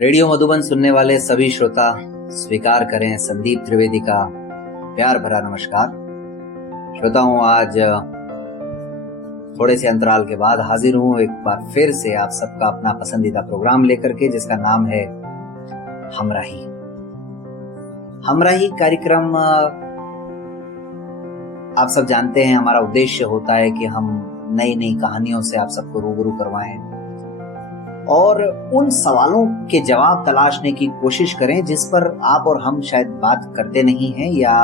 Radio Madhuban सुनने वाले सभी श्रोता स्वीकार करें संदीप त्रिवेदी का प्यार भरा नमस्कार। श्रोताओं, आज थोड़े से अंतराल के बाद हाजिर हूँ एक बार फिर से आप सबका अपना पसंदीदा प्रोग्राम लेकर के, जिसका नाम है हमराही। हमराही कार्यक्रम आप सब जानते हैं, हमारा उद्देश्य होता है कि हम नई नई कहानियों से आप सबको रूबरू करवाएं और उन सवालों के जवाब तलाशने की कोशिश करें जिस पर आप और हम शायद बात करते नहीं हैं, या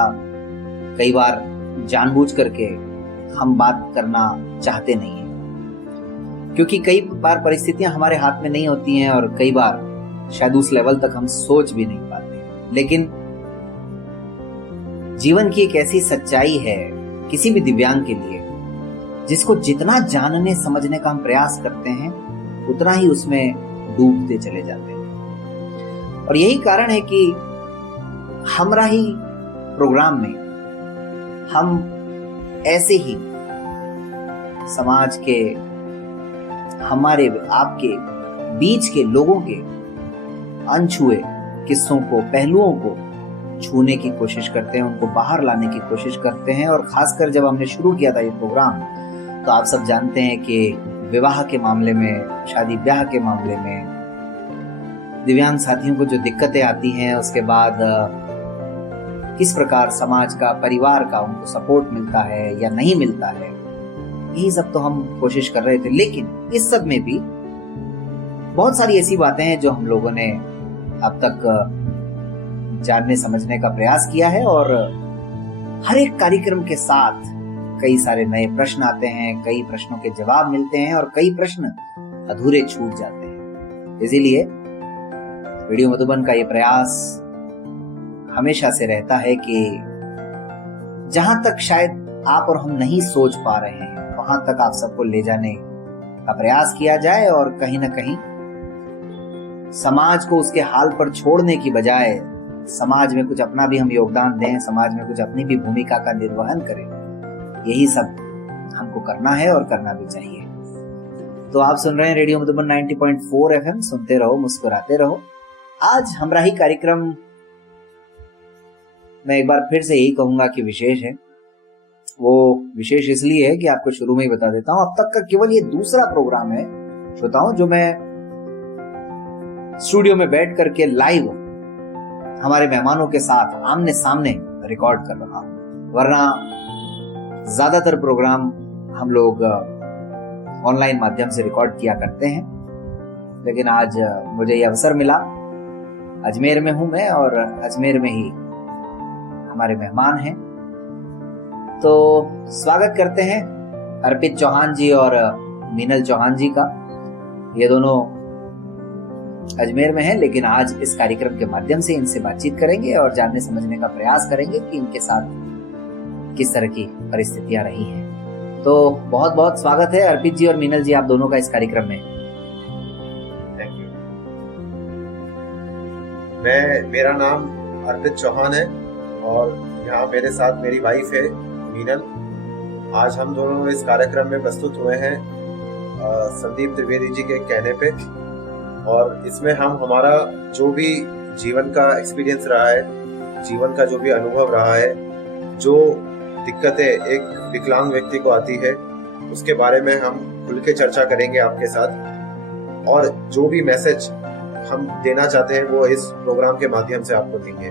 कई बार जानबूझ करके हम बात करना चाहते नहीं हैं, क्योंकि कई बार परिस्थितियां हमारे हाथ में नहीं होती हैं और कई बार शायद उस लेवल तक हम सोच भी नहीं पाते। लेकिन जीवन की एक ऐसी सच्चाई है किसी भी दिव्यांग के लिए, जिसको जितना जानने समझने का हम प्रयास करते हैं उतना ही उसमें डूबते चले जाते हैं। और यही कारण है कि हमराही प्रोग्राम में हम ऐसे ही समाज के, हमारे आपके बीच के लोगों के अनछुए किस्सों को, पहलुओं को छूने की कोशिश करते हैं, उनको बाहर लाने की कोशिश करते हैं। और खासकर जब हमने शुरू किया था ये प्रोग्राम, तो आप सब जानते हैं कि विवाह के मामले में, शादी ब्याह के मामले में दिव्यांग साथियों को जो दिक्कतें आती हैं, उसके बाद किस प्रकार समाज का, परिवार का उनको सपोर्ट मिलता है या नहीं मिलता है, यही सब तो हम कोशिश कर रहे थे। लेकिन इस सब में भी बहुत सारी ऐसी बातें हैं जो हम लोगों ने अब तक जानने समझने का प्रयास किया है, और हर एक कार्यक्रम के साथ कई सारे नए प्रश्न आते हैं, कई प्रश्नों के जवाब मिलते हैं और कई प्रश्न अधूरे छूट जाते हैं। इसीलिए रेडियो मधुबन का ये प्रयास हमेशा से रहता है कि जहां तक शायद आप और हम नहीं सोच पा रहे हैं, वहां तक आप सबको ले जाने का प्रयास किया जाए, और कहीं ना कहीं समाज को उसके हाल पर छोड़ने की बजाय समाज में कुछ अपना भी हम योगदान दें, समाज में कुछ अपनी भी भूमिका का निर्वहन करें। यही सब हमको करना है और करना भी चाहिए। तो आप सुन रहे हैं रेडियो मधुबन 90.4 FM, सुनते रहो, मुस्कुराते रहो। आज हमराही कार्यक्रम मैं एक बार फिर से यही कहूंगा कि विशेष है। वो विशेष इसलिए है कि आपको शुरू में ही बता देता हूं, अब तक का केवल ये दूसरा प्रोग्राम है श्रोताओं जो मैं स्टूडियो में बैठ करके लाइव हमारे मेहमानों के साथ आमने सामने रिकॉर्ड कर रहा हूं। वरना ज्यादातर प्रोग्राम हम लोग ऑनलाइन माध्यम से रिकॉर्ड किया करते हैं, लेकिन आज मुझे ये अवसर मिला। अजमेर में हूं मैं, और अजमेर में ही हमारे मेहमान हैं, तो स्वागत करते हैं अर्पित चौहान जी और मीनल चौहान जी का। ये दोनों अजमेर में हैं, लेकिन आज इस कार्यक्रम के माध्यम से इनसे बातचीत करेंगे और जानने समझने का प्रयास करेंगे कि इनके साथ किस तरह की परिस्थितियां रही हैं। तो बहुत बहुत स्वागत है अर्पित जी और मीनल जी, आप दोनों का इस कार्यक्रम में। Thank you. मेरा नाम अर्पित चौहान है और यहाँ मेरे साथ मेरी वाइफ है मीनल। आज हम दोनों इस कार्यक्रम में प्रस्तुत हुए हैं संदीप त्रिवेदी जी के कहने पे, और इसमें हम हमारा जो भी जीवन का एक्सपीरियंस रहा है, जीवन का जो भी अनुभव रहा है, जो दिक्कतें एक विकलांग व्यक्ति को आती है, उसके बारे में हम खुल के चर्चा करेंगे आपके साथ, और जो भी मैसेज हम देना चाहते हैं वो इस प्रोग्राम के माध्यम से आपको देंगे।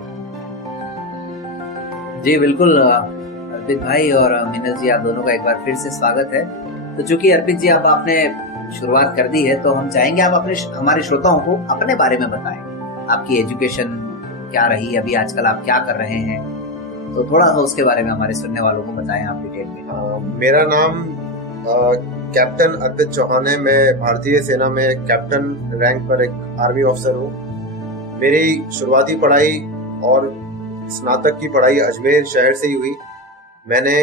जी बिल्कुल अर्पित भाई और मीनल जी, आप दोनों का एक बार फिर से स्वागत है। तो चूंकि अर्पित जी अब आपने शुरुआत कर दी है, तो हम चाहेंगे आप हमारे श्रोताओं को अपने बारे में बताएं। आपकी एजुकेशन क्या रही, अभी आजकल आप क्या कर रहे हैं, तो थोड़ा सा उसके बारे में हमारे सुनने वालों को बताएं आप डिटेल में। मेरा नाम कैप्टन अर्पित चौहान है। मैं भारतीय सेना में कैप्टन रैंक पर एक आर्मी ऑफिसर हूँ। मेरी शुरुआती पढ़ाई और स्नातक की पढ़ाई अजमेर शहर से ही हुई। मैंने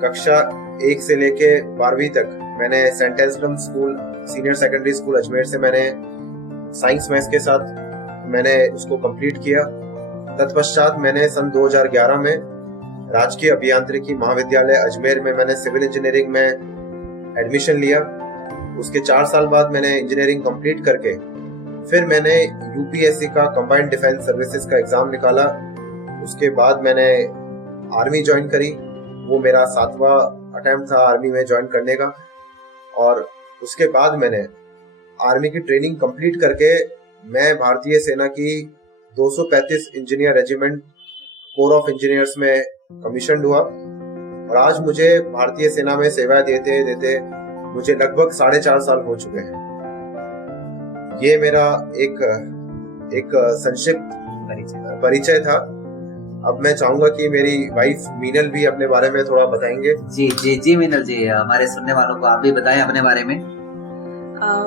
कक्षा 1 से लेके 12वीं तक मैंने saint Anselm's school, senior secondary school Ajmer से मैंने साइंस मैथ्स के साथ मैंने उसको कंप्लीट किया। तत्पश्चात मैंने सन 2011 में राजकीय अभियांत्रिकी महाविद्यालय अजमेर में मैंने सिविल इंजीनियरिंग में एडमिशन लिया। उसके 4 साल बाद मैंने इंजीनियरिंग कंप्लीट करके फिर मैंने यूपीएससी का कंबाइंड डिफेंस सर्विसेज का एग्ज़ाम निकाला। उसके बाद मैंने आर्मी ज्वाइन करी। वो मेरा 7वां अटेम्प्ट था आर्मी में ज्वाइन करने का। और उसके बाद मैंने आर्मी की ट्रेनिंग कंप्लीट करके मैं भारतीय सेना की 235 engineer regiment core of engineers में कमीशन्ड हुआ। और आज मुझे भारतीय सेना में सेवा देते देते मुझे लगभग 4.5 साल हो चुके हैं। ये मेरा एक संक्षिप्त परिचय था। अब मैं चाहूंगा कि मेरी वाइफ मीनल भी अपने बारे में थोड़ा बताएंगे। जी जी जी मीनल जी, हमारे सुनने वालों को आप भी बताएं अपने बारे में।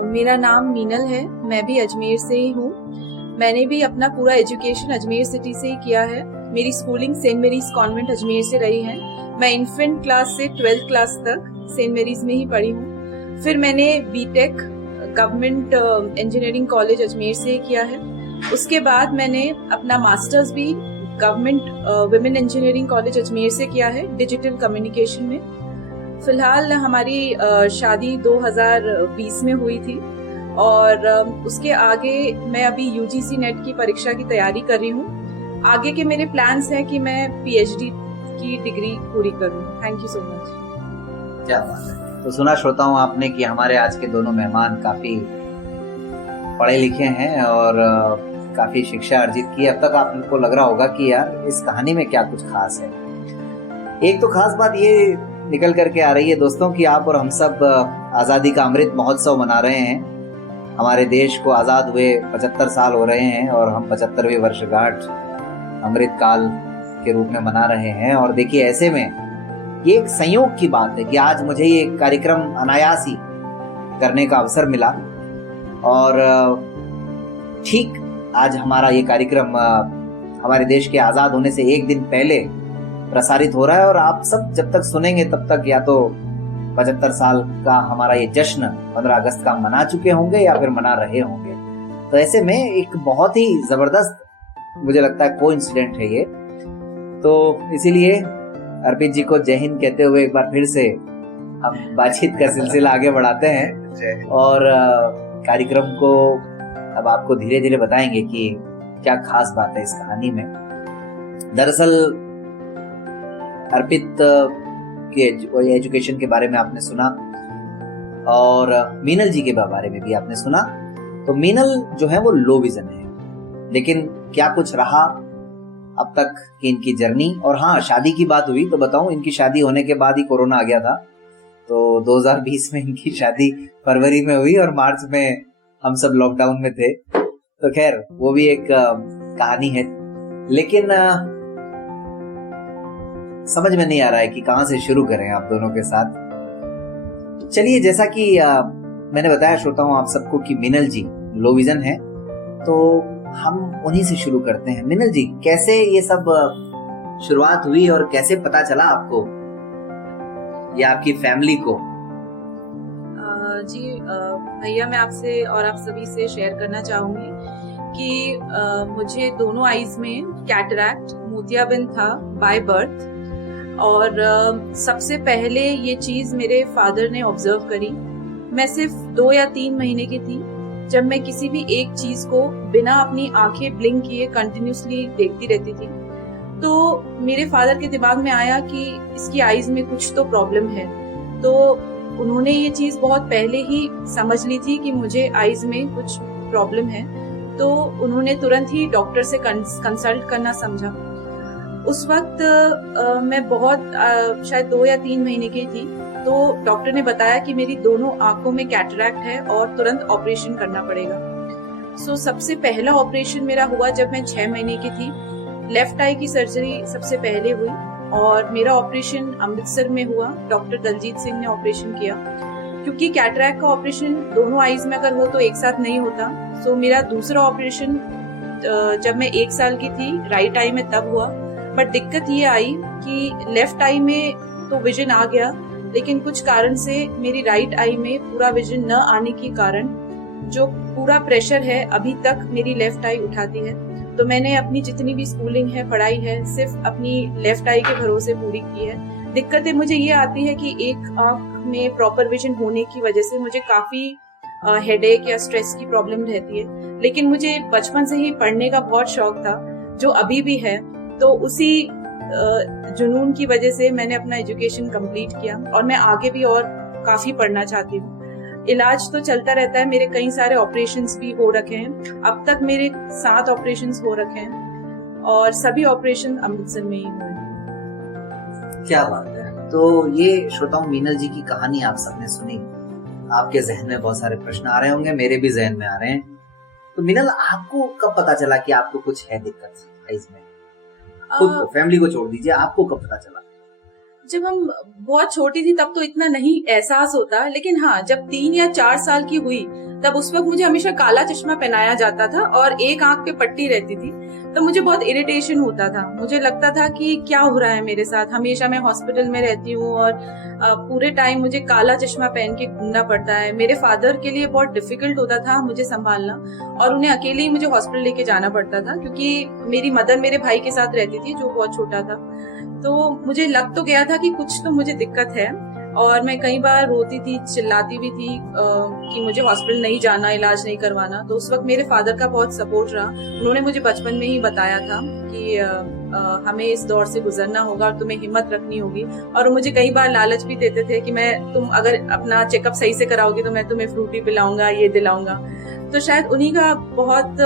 मेरा नाम मीनल है, मैं भी अजमेर से ही हूँ। मैंने भी अपना पूरा एजुकेशन अजमेर सिटी से ही किया है। मेरी schooling Saint Mary's convent Ajmer से रही है। मैं इन्फेंट क्लास से 12th क्लास तक सेंट मेरीज में ही पढ़ी हूँ। फिर मैंने BTech government engineering college Ajmer से किया है। उसके बाद मैंने अपना मास्टर्स भी government women engineering college Ajmer से किया है डिजिटल कम्युनिकेशन में। फिलहाल हमारी शादी 2020 में हुई थी और उसके आगे मैं अभी यूजीसी नेट की परीक्षा की तैयारी कर रही हूँ। आगे के मेरे प्लान्स हैं कि मैं पीएचडी की डिग्री पूरी करूँ। Thank you so much. क्या बात है। तो सुना श्रोताओं आपने कि हमारे आज के दोनों मेहमान काफी पढ़े लिखे हैं और काफी शिक्षा अर्जित की। अब तक आपको लग रहा होगा कि यार इस कहानी में क्या कुछ खास है। एक तो खास बात ये निकल करके आ रही है दोस्तों कि आप और हम सब आज़ादी का अमृत महोत्सव मना रहे हैं। हमारे देश को आज़ाद हुए 75 साल हो रहे हैं और हम 75वीं वर्षगांठ अमृत काल के रूप में मना रहे हैं। और देखिए ऐसे में ये एक संयोग की बात है कि आज मुझे ये कार्यक्रम अनायास ही करने का अवसर मिला और ठीक आज हमारा ये कार्यक्रम हमारे देश के आज़ाद होने से एक दिन पहले प्रसारित हो रहा है। और आप सब जब तक सुनेंगे तब तक या तो 75 साल का हमारा ये जश्न 15 अगस्त का मना चुके होंगे या फिर मना रहे होंगे। तो ऐसे में एक बहुत ही जबरदस्त मुझे लगता है कोइंसिडेंट है ये। तो इसीलिए अर्पित जी को जय हिंद कहते हुए एक बार फिर से हम बातचीत का सिलसिला आगे बढ़ाते हैं और कार्यक्रम को अब आपको धीरे धीरे बताएंगे कि क्या खास बात है इस कहानी में। दरअसल अर्पित के एजुकेशन के बारे में आपने सुना और मीनल जी के बारे में भी आपने सुना। तो मीनल जो है वो लो विजन है, लेकिन क्या कुछ रहा अब तक की इनकी जर्नी। और हाँ, शादी की बात हुई तो बताऊं, इनकी शादी होने के बाद ही कोरोना आ गया था। तो 2020 में इनकी शादी फरवरी में हुई और मार्च में हम सब लॉकडाउन में थे। तो खैर वो भी एक कहानी है, लेकिन समझ में नहीं आ रहा है कि कहां से शुरू करें आप दोनों के साथ। चलिए, जैसा कि मैंने बताया श्रोताओं आप सबको कि मीनल जी लो विजन है, तो हम उन्हीं से शुरू करते हैं। मीनल जी, कैसे ये सब शुरुआत हुई और कैसे पता चला आपको या आपकी फैमिली को? जी भैया, मैं आपसे और आप सभी से शेयर करना चाहूंगी कि मुझे दोनों आईज में कैटरैक्ट मोतियाबिंद था बाय बर्थ। और सबसे पहले ये चीज मेरे फादर ने ऑब्जर्व करी। मैं सिर्फ 2 या 3 महीने की थी जब मैं किसी भी एक चीज को बिना अपनी आंखें ब्लिंक किए कंटिन्यूसली देखती रहती थी। तो मेरे फादर के दिमाग में आया कि इसकी आईज में कुछ तो प्रॉब्लम है। तो उन्होंने ये चीज बहुत पहले ही समझ ली थी कि मुझे आईज में कुछ प्रॉब्लम है। तो उन्होंने तुरंत ही डॉक्टर से कंसल्ट करना समझा। उस वक्त मैं बहुत शायद 2 या 3 महीने की थी। तो डॉक्टर ने बताया कि मेरी दोनों आंखों में कैटरैक्ट है और तुरंत ऑपरेशन करना पड़ेगा। सो सबसे पहला ऑपरेशन मेरा हुआ जब मैं 6 महीने की थी। लेफ्ट आई की सर्जरी सबसे पहले हुई और मेरा ऑपरेशन अमृतसर में हुआ। डॉक्टर दलजीत सिंह ने ऑपरेशन किया। क्योंकि कैटरैक्ट का ऑपरेशन दोनों आईज में अगर हो तो एक साथ नहीं होता। सो मेरा दूसरा ऑपरेशन जब मैं 1 साल की थी राइट आई में तब हुआ। बट दिक्कत ये आई कि लेफ्ट आई में तो विजन आ गया, लेकिन कुछ कारण से मेरी राइट आई में पूरा विजन न आने के कारण जो पूरा प्रेशर है अभी तक मेरी लेफ्ट आई उठाती है। तो मैंने अपनी जितनी भी स्कूलिंग है, पढ़ाई है, सिर्फ अपनी लेफ्ट आई के भरोसे पूरी की है। दिक्कतें मुझे ये आती है कि एक आंख में प्रॉपर विजन होने की वजह से मुझे काफी हेडेक या स्ट्रेस की प्रॉब्लम रहती है। लेकिन मुझे बचपन से ही पढ़ने का बहुत शौक था, जो अभी भी है। तो उसी जुनून की वजह से मैंने अपना एजुकेशन कंप्लीट किया और मैं आगे भी और काफी पढ़ना चाहती हूँ। इलाज तो चलता रहता है, मेरे कई सारे ऑपरेशंस भी हो रखे हैं। अब तक मेरे 7 ऑपरेशंस हो रखे हैं और सभी ऑपरेशन अमृतसर में ही हुए हैं। क्या बात है। तो ये श्रोताओं, मीनल जी की कहानी आप सबने सुनी। आपके जहन में बहुत सारे प्रश्न आ रहे होंगे, मेरे भी जहन में आ रहे हैं। तो मीनल, आपको कब पता चला कि आपको कुछ है दिक्कत आइज में? खुद को, फैमिली को छोड़ दीजिए, आपको कब पता चला? जब हम बहुत छोटी थी तब तो इतना नहीं एहसास होता, लेकिन हाँ, जब 3 या 4 साल की हुई तब उस वक्त मुझे हमेशा काला चश्मा पहनाया जाता था और एक आंख पे पट्टी रहती थी। तो मुझे बहुत इरिटेशन होता था, मुझे लगता था कि क्या हो रहा है मेरे साथ। हमेशा मैं हॉस्पिटल में रहती हूँ और पूरे टाइम मुझे काला चश्मा पहन के घूमना पड़ता है। मेरे फादर के लिए बहुत डिफिकल्ट होता था मुझे संभालना और उन्हें अकेले ही मुझे हॉस्पिटल लेके जाना पड़ता था, क्योंकि मेरी मदर मेरे भाई के साथ रहती थी जो बहुत छोटा था। तो मुझे लग तो गया था कि कुछ तो मुझे दिक्कत है और मैं कई बार रोती थी, चिल्लाती भी थी कि मुझे हॉस्पिटल नहीं जाना, इलाज नहीं करवाना। तो उस वक्त मेरे फादर का बहुत सपोर्ट रहा। उन्होंने मुझे बचपन में ही बताया था कि हमें इस दौर से गुजरना होगा और तुम्हें हिम्मत रखनी होगी। और मुझे कई बार लालच भी देते थे कि तुम अगर अपना चेकअप सही से कराओगे तो मैं तुम्हें फ्रूटी पिलाऊंगा, ये दिलाऊंगा। तो शायद उन्हीं का बहुत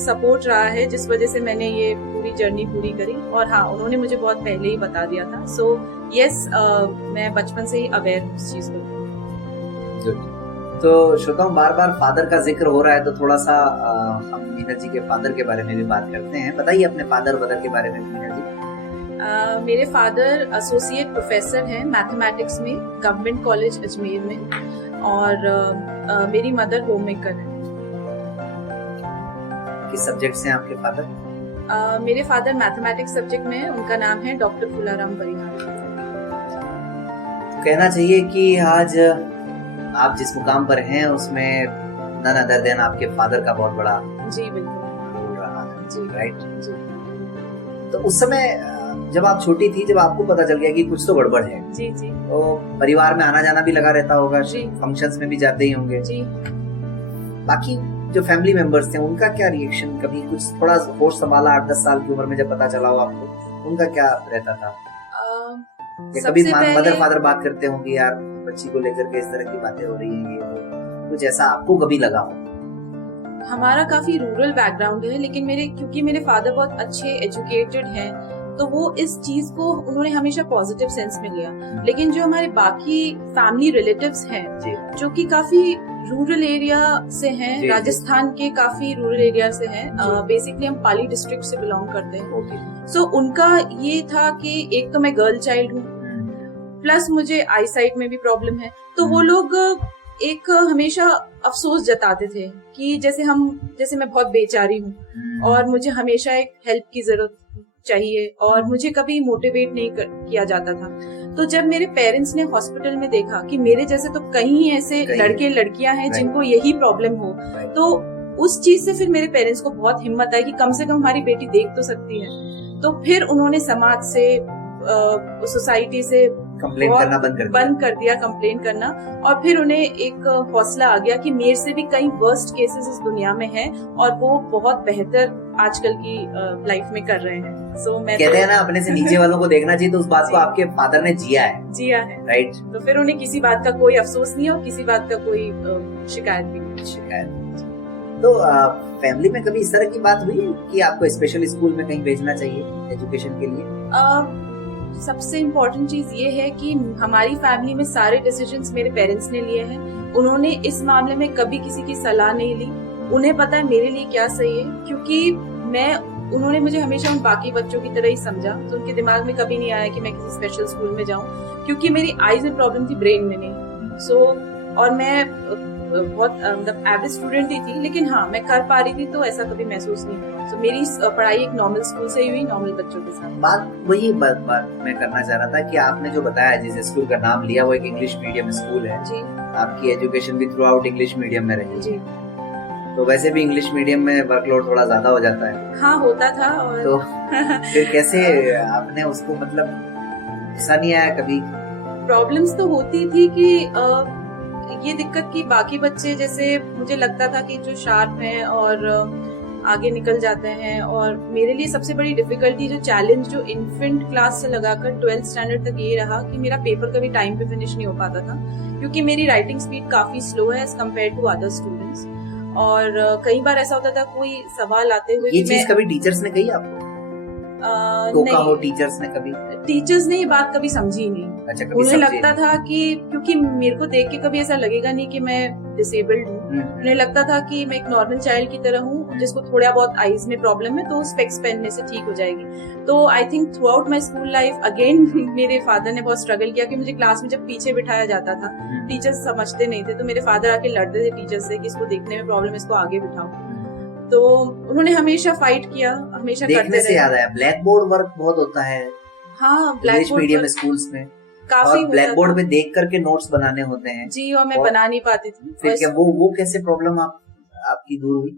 सपोर्ट रहा है जिस वजह से मैंने ये पूरी जर्नी पूरी करी। और हाँ, उन्होंने मुझे बहुत पहले ही बता दिया था। सो यस, मैं बचपन से ही अवेयर हूँ इस चीज को। तो श्रोताओं, बार बार फादर का जिक्र हो रहा है तो थोड़ा सा हम मीनल जी के फादर के बारे में भी बात करते हैं। बताइए अपने फादर के बारे में मीनल जी। मेरे फादर एसोसिएट प्रोफेसर हैं मैथमेटिक्स में गवर्नमेंट कॉलेज अजमेर में और मेरी मदर होम मेकर है। किस सब्जेक्ट से हैं आपके फादर? मेरे फादर मैथमेटिक्स सब्जेक्ट में है, उनका नाम है डॉक्टर फुलाराम परिहार। कहना चाहिए कि आज आप जिस मुकाम पर हैं उसमें नन अदर देन आपके फादर का बहुत बड़ा जी बिल्कुल रोल रहा है। जी राइट जी। तो उस समय जब आप छोटी थी, जब आपको पता चल गया कि कुछ तो गड़बड़ है, जी जी, तो परिवार में आना जाना भी लगा रहता होगा, जी। फंक्शंस में भी जाते ही होंगे जी। बाकी जो फैमिली मेंबर्स थे उनका क्या रिएक्शन? कभी कुछ थोड़ा होश संभाला 8-10 साल की उम्र में जब पता चला हो आपको, उनका क्या रहता था? या कभी मदर फादर बात करते होंगे, यार बच्ची को लेकर के इस तरह की बातें हो रही हैं, ये कुछ ऐसा आपको कभी लगा हो? हमारा काफी रूरल बैकग्राउंड है, लेकिन क्योंकि मेरे फादर बहुत अच्छे एजुकेटेड हैं, तो वो इस चीज को उन्होंने हमेशा पॉजिटिव सेंस में लिया। लेकिन जो हमारे बाकी फैमिली रिलेटिव्स हैं जो कि काफी रूरल एरिया से हैं, राजस्थान के काफी रूरल एरिया से हैं, बेसिकली हम पाली डिस्ट्रिक्ट से बिलोंग करते हैं। सो उनका ये था कि एक तो मैं गर्ल चाइल्ड हूँ, प्लस मुझे आई साइट में भी प्रॉब्लम है। तो वो लोग एक हमेशा अफसोस जताते थे कि जैसे मैं बहुत बेचारी हूँ और मुझे हमेशा एक हेल्प की जरूरत चाहिए और मुझे कभी मोटिवेट नहीं किया जाता था। तो जब मेरे पेरेंट्स ने हॉस्पिटल में देखा कि मेरे जैसे तो कई ऐसे लड़के लड़कियां हैं जिनको यही प्रॉब्लम हो, तो उस चीज से फिर मेरे पेरेंट्स को बहुत हिम्मत आई कि कम से कम हमारी बेटी देख तो सकती है। तो फिर उन्होंने समाज से, सोसाइटी से कंप्लेन करना बंद कर दिया कंप्लेन करना। और फिर उन्हें एक हौसला आ गया कि मेरे से भी कई वर्स्ट केसेस इस दुनिया में हैं और वो बहुत बेहतर आजकल की लाइफ में कर रहे हैं। मैं कहते हैं ना, अपने से नीचे वालों को देखना चाहिए, तो उस बात को आपके फादर ने जिया है। राइट। तो फिर उन्हें किसी बात का कोई अफसोस नहीं और किसी बात का कोई शिकायत भी नहीं। तो फैमिली में कभी इस तरह की बात हुई कि आपको स्पेशल स्कूल में कहीं भेजना चाहिए एजुकेशन के लिए? सबसे इम्पोर्टेंट चीज ये है कि हमारी फैमिली में सारे डिसीजंस मेरे पेरेंट्स ने लिए हैं। उन्होंने इस मामले में कभी किसी की सलाह नहीं ली। उन्हें पता है मेरे लिए क्या सही है, क्योंकि उन्होंने मुझे हमेशा उन बाकी बच्चों की तरह ही समझा। तो उनके दिमाग में कभी नहीं आया कि मैं किसी स्पेशल स्कूल में जाऊं, क्योंकि मेरी आईज में प्रॉब्लम थी, ब्रेन में नहीं। और मैं बहुत मतलब एवरेज स्टूडेंट ही थी, लेकिन हाँ, मैं कर पा रही थी, तो ऐसा कभी महसूस नहीं हुआ। मेरी पढ़ाई एक नॉर्मल स्कूल से ही हुई, नॉर्मल बच्चों के साथ। बात मैं करना चाह रहा था कि आपने जो बताया जिस स्कूल का नाम लिया वो एक इंग्लिश मीडियम स्कूल है जी। आपकी एजुकेशन भी थ्रू आउट इंग्लिश मीडियम में रही जी। तो वैसे भी इंग्लिश मीडियम में वर्कलोड थोड़ा ज्यादा हो जाता है। हाँ, होता था। और तो फिर कैसे आपने उसको, मतलब ऐसा नहीं आया कभी? प्रॉब्लम्स तो होती थी कि ये दिक्कत कि बाकी बच्चे जैसे मुझे लगता था कि जो शार्प हैं और आगे निकल जाते हैं, और मेरे लिए सबसे बड़ी डिफिकल्टी जो चैलेंज जो इन्फेंट क्लास से लगाकर 12th स्टैंडर्ड तक ये रहा कि मेरा पेपर कभी टाइम पे फिनिश नहीं हो पाता था, क्योंकि मेरी राइटिंग स्पीड काफी स्लो है as compared to other students. और कई बार ऐसा होता था कोई सवाल आते हुए ये चीज कभी टीचर्स ने कही आपको? टोका हो टीचर्स ने कभी? टीचर्स ने ये बात कभी समझी नहीं। अच्छा, कभी उन्हें लगता था कि क्योंकि मेरे को देख के कभी ऐसा लगेगा नहीं कि मैं डिसेबल्ड हूँ, उन्हें लगता था कि मैं एक नॉर्मल चाइल्ड की तरह हूँ जिसको थोड़ा बहुत आईज में प्रॉब्लम है तो स्पेक्स पहनने से ठीक हो जाएगी। तो I think through out my school life again मेरे फादर ने बहुत स्ट्रगल किया कि मुझे क्लास में जब पीछे बिठाया जाता था, टीचर्स समझते नहीं थे, तो मेरे फादर आके लड़ते थे टीचर्स से कि इसको देखने में प्रॉब्लम, इसको आगे बिठाओ। तो उन्होंने हमेशा फाइट किया, हमेशा देखने से याद आया, ब्लैक बोर्ड वर्क बहुत होता है। हाँ, ब्लैक बोर्ड मीडियम स्कूल्स में काफी ब्लैक बोर्ड पे देख करके नोट्स बनाने होते हैं जी, और मैं बना नहीं पाती थी। फिर क्या वो कैसे प्रॉब्लम आपकी दूर हुई?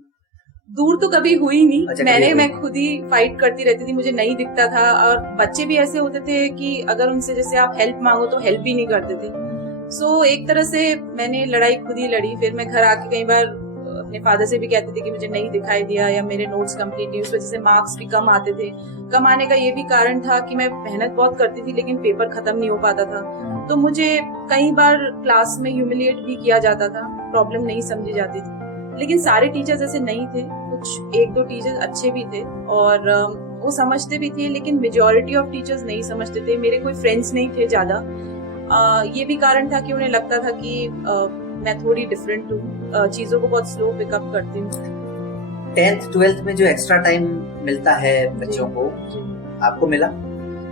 दूर तो कभी हुई नहीं। अच्छा, मैं खुद ही फाइट करती रहती थी, मुझे नहीं दिखता था। और बच्चे भी ऐसे होते थे कि अगर उनसे जैसे आप हेल्प मांगो तो हेल्प भी नहीं करते थे। सो एक तरह से मैंने लड़ाई खुद ही लड़ी। फिर मैं घर आके कई बार अपने फादर से भी कहती थी कि मुझे नहीं दिखाई दिया या मेरे नोट्स कंप्लीट नहीं, उस वजह से मार्क्स भी कम आते थे। कम आने का ये भी कारण था कि मैं मेहनत बहुत करती थी लेकिन पेपर खत्म नहीं हो पाता था। तो मुझे कई बार क्लास में ह्यूमिलिएट भी किया जाता था, प्रॉब्लम नहीं समझी जाती थी। लेकिन सारे टीचर्स ऐसे नहीं थे, कुछ एक दो टीचर्स अच्छे भी थे और वो समझते भी थे, लेकिन मेजॉरिटी ऑफ टीचर्स नहीं समझते थे। मेरे कोई फ्रेंड्स नहीं थे ज्यादा। ये भी कारण था कि उन्हें लगता था कि मैं थोड़ी डिफरेंट हूँ, चीजों को बहुत स्लो पिकअप करती हूँ। 10th 12th में जो एक्स्ट्रा टाइम मिलता है बच्चों को, आपको मिला?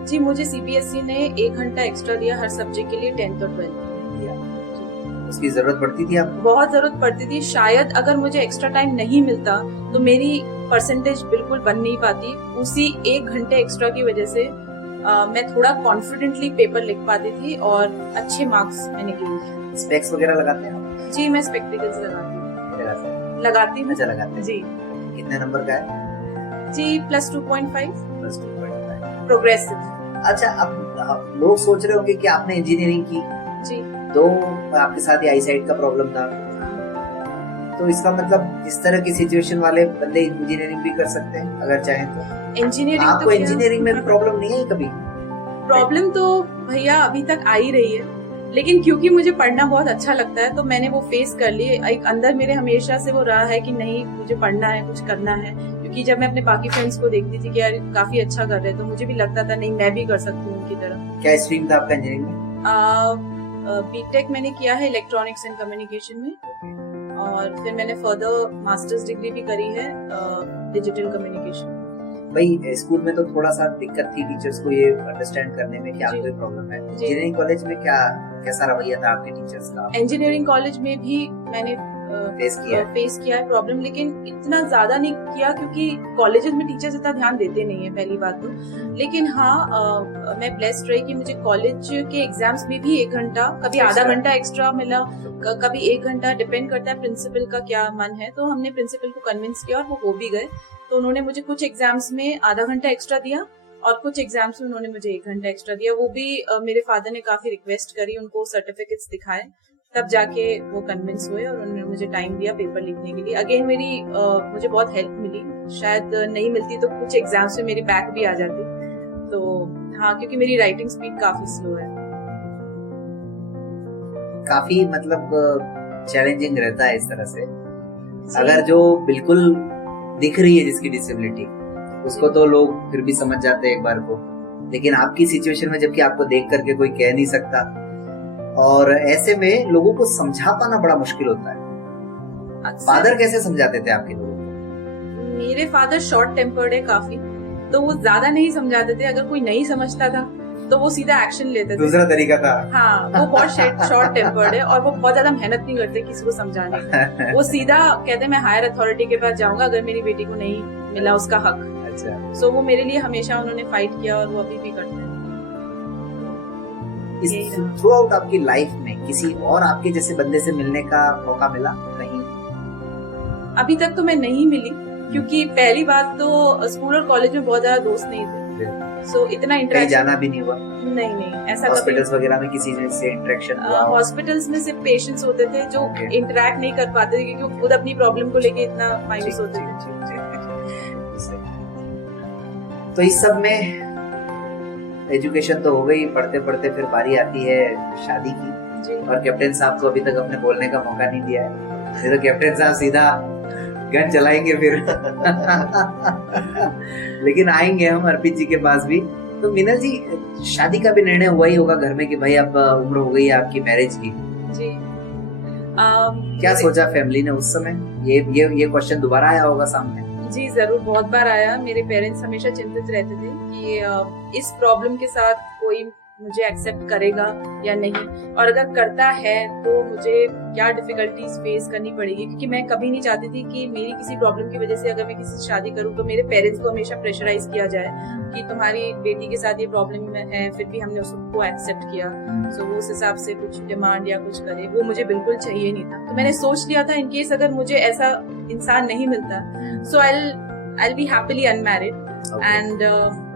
जी, मुझे सीबीएसई ने 1 घंटा एक्स्ट्रा दिया हर सब्जेक्ट के लिए 10th और 12th। उसकी जरूरत पड़ती थी आपको? बहुत जरूरत पड़ती थी। शायद अगर मुझे एक्स्ट्रा टाइम नहीं मिलता तो मेरी परसेंटेज बिल्कुल बन नहीं पाती। उसी 1 घंटे एक्स्ट्रा की वजह से मैं थोड़ा कॉन्फिडेंटली पेपर लिख पाती थी और अच्छे मार्क्स मैंने किए। स्पेक्स वगैरह लगाते हैं आप? जी, मैं स्पेक्टिकल्स लगाती हूँ। अच्छा, लगाते हैं। जी। कितने नंबर का है? जी, +2.5। +2.5 प्रोग्रेसिव। अच्छा, अब लोग सोच रहे होंगे कि आपने इंजीनियरिंग की जी, तो आपके साथ ही आईसाइट का प्रॉब्लम था, तो इसका मतलब इस तरह की सिचुएशन वाले बंदे इंजीनियरिंग भी कर सकते हैं अगर चाहें तो? इंजीनियरिंग आपको इंजीनियरिंग में प्रॉब्लम नहीं है कभी? प्रॉब्लम तो भैया अभी तक आ ही रही है, लेकिन क्योंकि मुझे पढ़ना बहुत अच्छा लगता है तो मैंने वो फेस कर ली। एक अंदर मेरे हमेशा से वो रहा है कि नहीं, मुझे पढ़ना है, कुछ करना है। क्योंकि जब मैं अपने बाकी फ्रेंड्स को देखती थी कि यार काफी अच्छा कर रहे हैं, तो मुझे भी लगता था नहीं, मैं भी कर सकती हूँ उनकी तरह। क्या स्ट्रीम था आपका इंजीनियरिंग में? बीटेक मैंने किया है इलेक्ट्रॉनिक्स एंड कम्युनिकेशन में, और फिर मैंने फर्दर मास्टर्स डिग्री भी करी है डिजिटल कम्युनिकेशन। भाई स्कूल में तो थोड़ा सा दिक्कत थी टीचर्स को ये अंडरस्टैंड करने में कि आपको प्रॉब्लम है। इंजीनियरिंग कॉलेज में कैसा रवैया था आपके टीचर्स का? इंजीनियरिंग कॉलेज में भी मैंने फेस किया है प्रॉब्लम, लेकिन इतना ज्यादा नहीं किया क्योंकि कॉलेजेस में टीचर्स इतना ध्यान देते नहीं है, पहली बात तो। लेकिन हाँ, मैं ब्लेस्ड रही कि मुझे कॉलेज के एग्जाम्स में भी 1 घंटा, कभी आधा घंटा एक्स्ट्रा मिला, कभी 1 घंटा, डिपेंड करता है प्रिंसिपल का क्या मन है। तो हमने प्रिंसिपल को कन्विंस किया और वो हो भी गए। तो उन्होंने मुझे कुछ एग्जाम्स में आधा घंटा एक्स्ट्रा दिया और कुछ एग्जाम्स में उन्होंने मुझे 1 घंटा एक्स्ट्रा दिया। वो भी मेरे फादर ने काफी रिक्वेस्ट करी, उनको सर्टिफिकेट्स दिखाए, तब जाके वो कन्विंस हुए और उन्होंने मुझे टाइम दिया पेपर लिखने के लिए। अगेन मुझे बहुत हेल्प मिली। शायद नहीं मिलती तो कुछ एग्जाम्स में मेरी बैक भी आ जाती। तो हाँ, क्योंकि मेरी राइटिंग स्पीड काफी स्लो है। काफी मतलब चैलेंजिंग रहता है इस तरह से। अगर जो बिल्कुल दिख रही है जिसकी डिसेबिलिटी, उसको तो लोग फिर भी समझ जाते हैं एक बार को, लेकिन आपकी सिचुएशन में जबकि आपको देख करके कोई कह नहीं सकता, और ऐसे में लोगों को समझा पाना बड़ा मुश्किल होता है। फादर कैसे समझाते थे आपके लोगों को? मेरे फादर शॉर्ट टेम्पर्ड है काफी, तो वो ज्यादा नहीं समझाते थे। अगर कोई नहीं समझता था तो वो सीधा एक्शन लेते थे। दूसरा तरीका था। हाँ, वो बहुत शॉर्ट टेम्पर्ड है और वो बहुत ज्यादा मेहनत नहीं करते किसी को समझाने की। वो सीधा कहते मैं हायर अथॉरिटी के पास जाऊंगा अगर मेरी बेटी को नहीं मिला उसका हक। अच्छा। सो वो मेरे लिए हमेशा उन्होंने फाइट किया और वो अभी भी करते हैं। थ्रू आउट आपकी लाइफ में किसी और आपके जैसे बंदे से मिलने का मौका मिला कहीं? अभी तक तो मैं नहीं मिली, क्योंकि पहली बात तो स्कूल और कॉलेज में बहुत ज्यादा दोस्त नहीं थे। सो इतना कहीं इंटरेक्शन जाना भी नहीं हुआ? नहीं ऐसा कभी। हॉस्पिटल्स वगैरह में किसी से इंटरेक्शन हुआ? हॉस्पिटल्स में सिर्फ पेशेंट्स होते थे जो Okay. इंटरेक्ट नहीं कर पाते थे क्योंकि वो खुद अपनी प्रॉब्लम को लेके इतना मायूस होते थे। तो इस सब में एजुकेशन तो हो गई, पढ़ते पढ़ते फिर बारी आती है शादी की। जी और कैप्टन साहब को अभी तक अपने बोलने का मौका नहीं दिया है, नहीं तो कैप्टन साहब सीधा गन चलाएंगे फिर। लेकिन आएंगे हम अर्पित जी के पास भी। तो मीनल जी, शादी का भी निर्णय हुआ ही होगा घर में कि भाई अब उम्र हो गई है आपकी मैरिज की। जी क्या सोचा फैमिली ने उस समय? ये क्वेश्चन दोबारा आया होगा सामने? जी जरूर, बहुत बार आया। मेरे पेरेंट्स हमेशा चिंतित रहते थे कि इस प्रॉब्लम के साथ कोई मुझे एक्सेप्ट करेगा या नहीं, और अगर करता है तो मुझे क्या डिफिकल्टीज फेस करनी पड़ेगी, क्योंकि मैं कभी नहीं चाहती थी कि मेरी किसी प्रॉब्लम की वजह से अगर मैं किसी से शादी करूं तो मेरे पेरेंट्स को हमेशा प्रेशराइज किया जाए कि तुम्हारी बेटी के साथ ये प्रॉब्लम है, फिर भी हमने उसको एक्सेप्ट किया, सो वो उस हिसाब से कुछ डिमांड या कुछ करे, वो मुझे बिल्कुल चाहिए नहीं था। तो मैंने सोच लिया था इनकेस अगर मुझे ऐसा इंसान नहीं मिलता सो आई बी हैप्पीली अनमैरिड एंड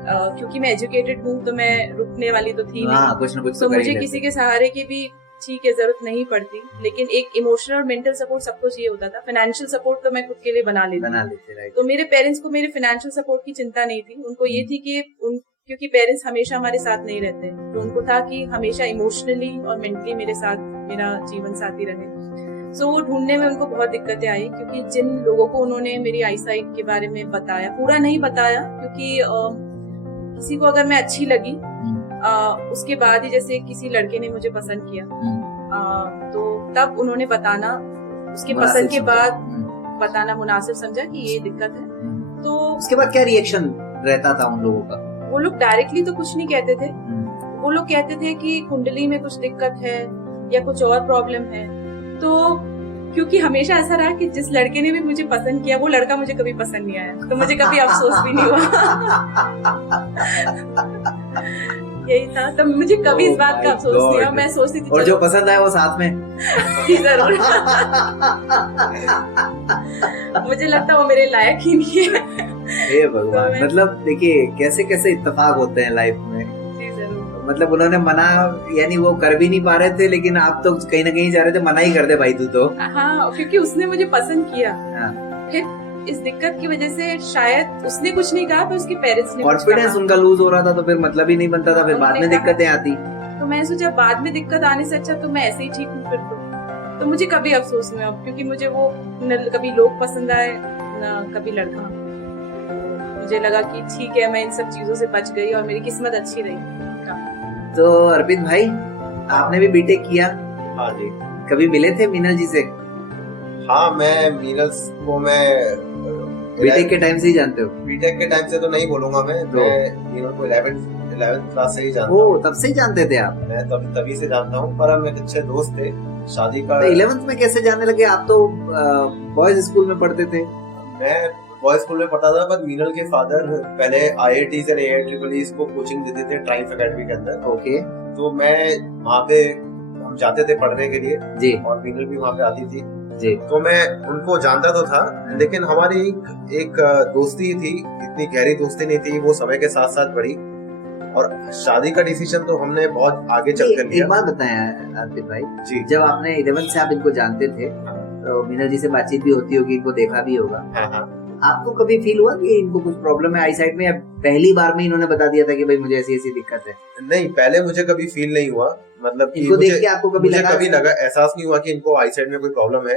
क्योंकि मैं एजुकेटेड हूँ तो मैं रुकने वाली तो थी नहीं, कुछ न कुछ तो मुझे किसी के सहारे की भी ठीक है जरूरत नहीं पड़ती, लेकिन एक इमोशनल और मेंटल सपोर्ट सबको चाहिए होता था। फाइनेंशियल सपोर्ट तो मैं खुद के लिए बना लेती। तो मेरे पेरेंट्स को मेरे फाइनेंशियल सपोर्ट की चिंता नहीं थी, उनको ये थी कि क्योंकि पेरेंट्स हमेशा हमारे साथ नहीं रहते, तो उनको था कि हमेशा इमोशनली और मेंटली मेरे साथ मेरा जीवन साथी रहे। सो वो ढूंढने में उनको बहुत दिक्कतें आई, क्योंकि जिन लोगों को उन्होंने मेरी आईसाइट के बारे में बताया, पूरा नहीं बताया, क्योंकि किसी को अगर मैं अच्छी लगी उसके बाद ही, जैसे किसी लड़के ने मुझे पसंद किया तो तब उन्होंने बताना, उसके पसंद के बाद बताना मुनासिब समझा कि ये दिक्कत है। तो उसके बाद क्या रिएक्शन रहता था उन लोगों का? वो लोग डायरेक्टली तो कुछ नहीं कहते थे, वो लोग कहते थे कि कुंडली में कुछ दिक्कत है या कुछ और प्रॉब्लम है। तो क्योंकि हमेशा ऐसा रहा कि जिस लड़के ने भी मुझे पसंद किया वो लड़का मुझे कभी पसंद नहीं आया, तो मुझे कभी अफसोस भी नहीं हुआ। यही था, तो मुझे कभी इस बात का अफसोस नहीं हुआ। मैं सोचती थी और जो पसंद आया वो साथ में। जी जरूर। मुझे लगता वो मेरे लायक ही नहीं है। हे भगवान, मतलब देखिए कैसे कैसे इत्तेफाक होते हैं लाइफ में। मतलब उन्होंने मना, यानी वो कर भी नहीं पा रहे थे, लेकिन आप तो कहीं ना कहीं जा रहे थे, मना ही कर दे भाई तू तो। हाँ, क्योंकि उसने मुझे पसंद किया। हाँ। फिर इस दिक्कत की वजह से शायद उसने कुछ नहीं कहा, पर उसके पेरेंट्स ने कॉन्फिडेंस उनका लूज हो रहा था, तो फिर मतलब ही नहीं बनता था, फिर बाद में दिक्कतें आती। तो मैं सोचा बाद में दिक्कत आने से अच्छा तो मैं ऐसे ही ठीक हूँ फिर तो मुझे कभी अफसोस नहीं हुआ, क्योंकि मुझे वो न कभी लोग पसंद आए न कभी लड़का। मुझे लगा कि ठीक है, मैं इन सब चीजों से बच गई और मेरी किस्मत अच्छी रही। तो अर्पित भाई, आपने भी बीटेक किया? हाँ जी। कभी मिले थे मीनल जी से? हाँ, मैं मीनल को मैं बीटेक के टाइम से ही जानते हो? बीटेक के टाइम से तो नहीं बोलूंगा मैं मीनल को 11th क्लास से ही जानता हूँ। तब से ही जानते थे आप? मैं तभी से जानता हूँ, पर हम एक अच्छे दोस्त थे। शादी का 11th में कैसे जानने लगे? आप तो बॉयज स्कूल में पढ़ते थे। मैं बॉयज स्कूल में पढ़ता था, पर मीनल के फादर पहले IITs और AIEEEs को कोचिंग देते थे ट्राइम्फ एकेडमी के अंदर। ओके। तो मैं वहाँ पे, हम जाते थे पढ़ने के लिए जी, और मीनल भी वहाँ पे आती थी जी। तो मैं उनको जानता तो था, लेकिन हमारी एक दोस्ती थी, इतनी गहरी दोस्ती नहीं थी, वो समय के साथ साथ बढ़ी। और शादी का डिसीजन तो हमने बहुत आगे चल कर लिया। एक बात बताएं अर्पित भाई जी, जब आपने 11th से आप इनको जानते थे तो मीनल जी से बातचीत भी होती होगी, इनको देखा भी होगा। हाँ हाँ। आपको कभी फील हुआ कि इनको कुछ प्रॉब्लम है आई साइड में, या पहली बार में इन्होंने बता दिया था कि भाई मुझे ऐसी ऐसी दिक्कत है? नहीं, पहले मुझे कभी फील नहीं हुआ, मतलब कि इनको देख के आपको कभी लगा एहसास नहीं हुआ कि इनको आई साइड में कोई प्रॉब्लम है,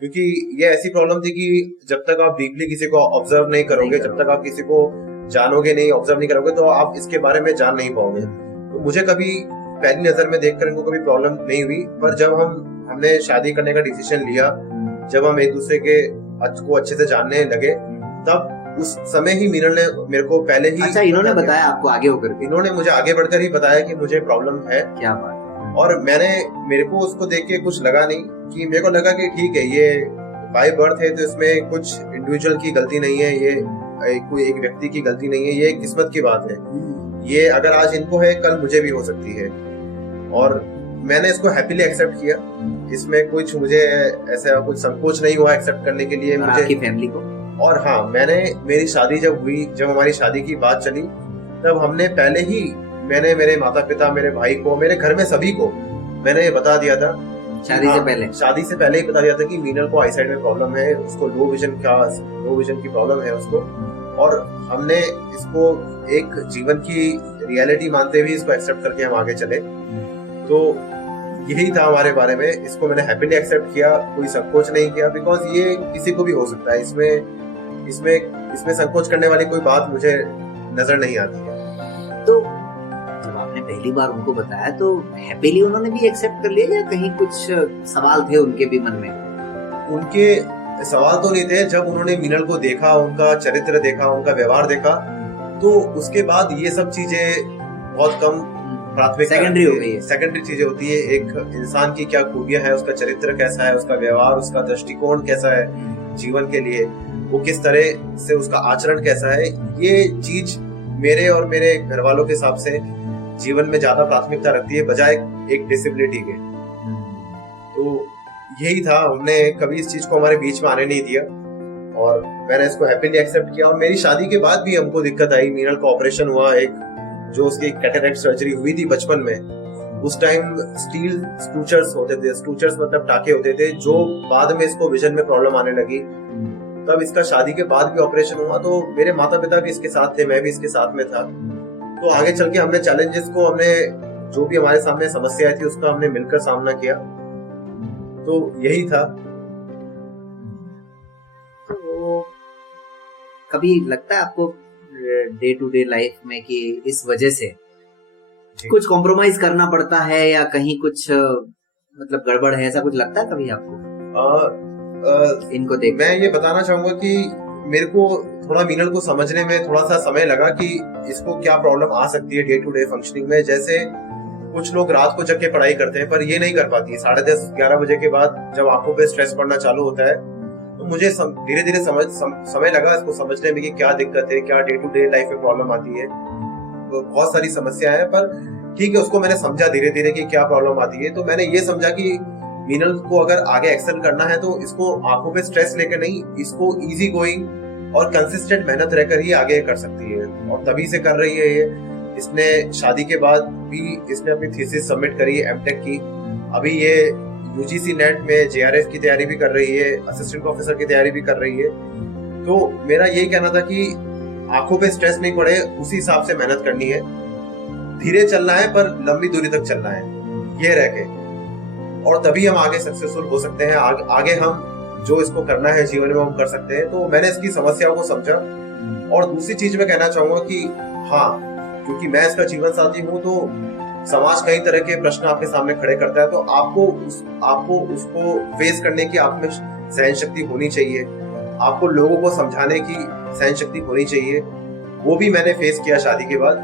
क्योंकि ये ऐसी प्रॉब्लम थी कि जब तक आप डीपली किसी को ऑब्जर्व नहीं करोगे, जब तक आप किसी को जानोगे नहीं, ऑब्जर्व नहीं करोगे, तो आप इसके बारे में जान नहीं पाओगे। तो मुझे कभी पहली नजर में देखकर इनको कभी प्रॉब्लम नहीं हुई, पर जब हमने शादी करने का डिसीजन लिया, जब हम एक दूसरे को अच्छे से जानने लगे, तब उस समय ही मीनल ने मेरे को पहले ही। अच्छा, इन्होंने बताया आपको आगे होकर के? इन्होंने मुझे आगे बढ़कर ही बताया कि मुझे प्रॉब्लम है। क्या बात। और मेरे को उसको देख के कुछ लगा नहीं, कि मेरे को लगा कि ठीक है, ये बाय बर्थ है तो इसमें कुछ इंडिविजुअल की गलती नहीं है, ये कोई एक व्यक्ति की गलती नहीं है, ये एक किस्मत की बात है। ये अगर आज इनको है, कल मुझे भी हो सकती है। और मैंने इसको हैप्पीली एक्सेप्ट किया, इसमें कुछ मुझे ऐसा कुछ संकोच नहीं हुआ एक्सेप्ट करने के लिए। मुझे आपकी फैमिली को? और हाँ, मेरी शादी जब हमारी शादी की बात चली, तब हमने पहले ही, मैंने मेरे माता पिता, मेरे भाई को, मेरे घर में सभी को मैंने ये बता दिया था शादी से पहले। शादी से पहले ही बता दिया था कि मीनल को आईसाइट में प्रॉब्लम है, उसको लो विजन की प्रॉब्लम है उसको, और हमने इसको एक जीवन की रियलिटी मानते हुए इसको एक्सेप्ट करके हम आगे चले। तो यही था हमारे बारे में। इसको मैंने हैप्पीली एक्सेप्ट किया, कोई संकोच नहीं किया, बिकॉज ये किसी को भी हो सकता है। इसमें संकोच करने वाली कोई बात मुझे नजर नहीं आती है। तो जब आपने पहली बार उनको बताया तो हैप्पीली उन्होंने भी एक्सेप्ट कर लिया, या कहीं कुछ सवाल थे उनके भी मन में? उनके सवाल तो नहीं थे। जब उन्होंने मीनल को देखा, उनका चरित्र देखा, उनका व्यवहार देखा, तो उसके बाद ये सब चीजें बहुत कम प्राथमिक सेकेंडरी हो गई है। सेकेंडरी चीजें होती है। एक इंसान की क्या खूबियां है, उसका चरित्र कैसा है, उसका व्यवहार, उसका दृष्टिकोण कैसा है जीवन के लिए, वो किस तरह से उसका आचरण कैसा है, ये चीज मेरे और मेरे घर वालों के हिसाब से जीवन में ज्यादा प्राथमिकता रखती है बजाय एक डिसेबिलिटी के। तो यही था, हमने कभी इस चीज को हमारे बीच में आने नहीं दिया और मैंने इसको हैप्पीली एक्सेप्ट किया। और मेरी शादी के बाद भी हमको दिक्कत आई। मीनल का ऑपरेशन हुआ, एक जो उसकी कैटरेक्ट सर्जरी हुई थी बचपन में, उस टाइम स्टील स्टूचर्स होते थे, स्टूचर्स मतलब टाके होते थे, जो बाद में इसको विजन में प्रॉब्लम आने लगी। तब इसका शादी के बाद भी ऑपरेशन हुआ। तो मेरे माता पिता भी इसके साथ थे, मैं भी इसके साथ में था। तो आगे चल के हमने चैलेंजेस को, हमने जो भी हमारे सामने समस्या थी उसका हमने मिलकर सामना किया। तो यही था। तो कभी लगता है आपको डे टू डे लाइफ में कि इस वजह से कुछ कॉम्प्रोमाइज करना पड़ता है, या कहीं कुछ मतलब गड़बड़ है, ऐसा कुछ लगता है कभी आपको इनको देख? मैं ये बताना चाहूंगा कि मेरे को थोड़ा मीनल को समझने में थोड़ा सा समय लगा कि इसको क्या प्रॉब्लम आ सकती है डे टू डे फंक्शनिंग में। जैसे कुछ लोग रात को जग के पढ़ाई करते हैं, पर ये नहीं कर पाती। 10:30-11 बजे के बाद जब आंखों पे स्ट्रेस पड़ना चालू होता है, तो मुझे धीरे धीरे समय लगा इसको समझने में कि क्या दिक्कत है, क्या डे टू डे लाइफ में प्रॉब्लम आती है। तो बहुत सारी समस्याएं हैं, पर ठीक है, उसको मैंने समझा धीरे धीरे कि क्या प्रॉब्लम आती है। तो मैंने ये समझा कि मीनल को अगर आगे एक्सेल करना है तो इसको आंखों पे स्ट्रेस लेकर नहीं, इसको इजी गोइंग और कंसिस्टेंट मेहनत रहकर ही आगे कर सकती है, और तभी से कर रही है ये। इसने शादी के बाद भी इसने अपनी थीसिस सबमिट करी, एमटेक की। अभी ये यूजीसी नेट में जेआरएफ की तैयारी भी कर रही है, असिस्टेंट प्रोफेसर की तैयारी भी कर रही है। तो मेरा यही कहना था कि आंखों पे स्ट्रेस नहीं पड़े, उसी हिसाब से मेहनत करनी है, धीरे चलना है पर लंबी दूरी तक चलना है, ये रह के, और तभी हम आगे सक्सेसफुल हो सकते हैं। आगे हम जो इसको करना है जीवन में हम कर सकते हैं। तो मैंने इसकी समस्याओं को समझा। और दूसरी चीज मैं कहना चाहूंगा कि हाँ, क्योंकि मैं इसका जीवन साथी हूँ, तो समाज कई तरह के प्रश्न आपके सामने खड़े करता है, तो आपको उसको फेस करने की आप में सहन शक्ति होनी चाहिए, आपको लोगों को समझाने की सहन शक्ति होनी चाहिए। वो भी मैंने फेस किया शादी के बाद।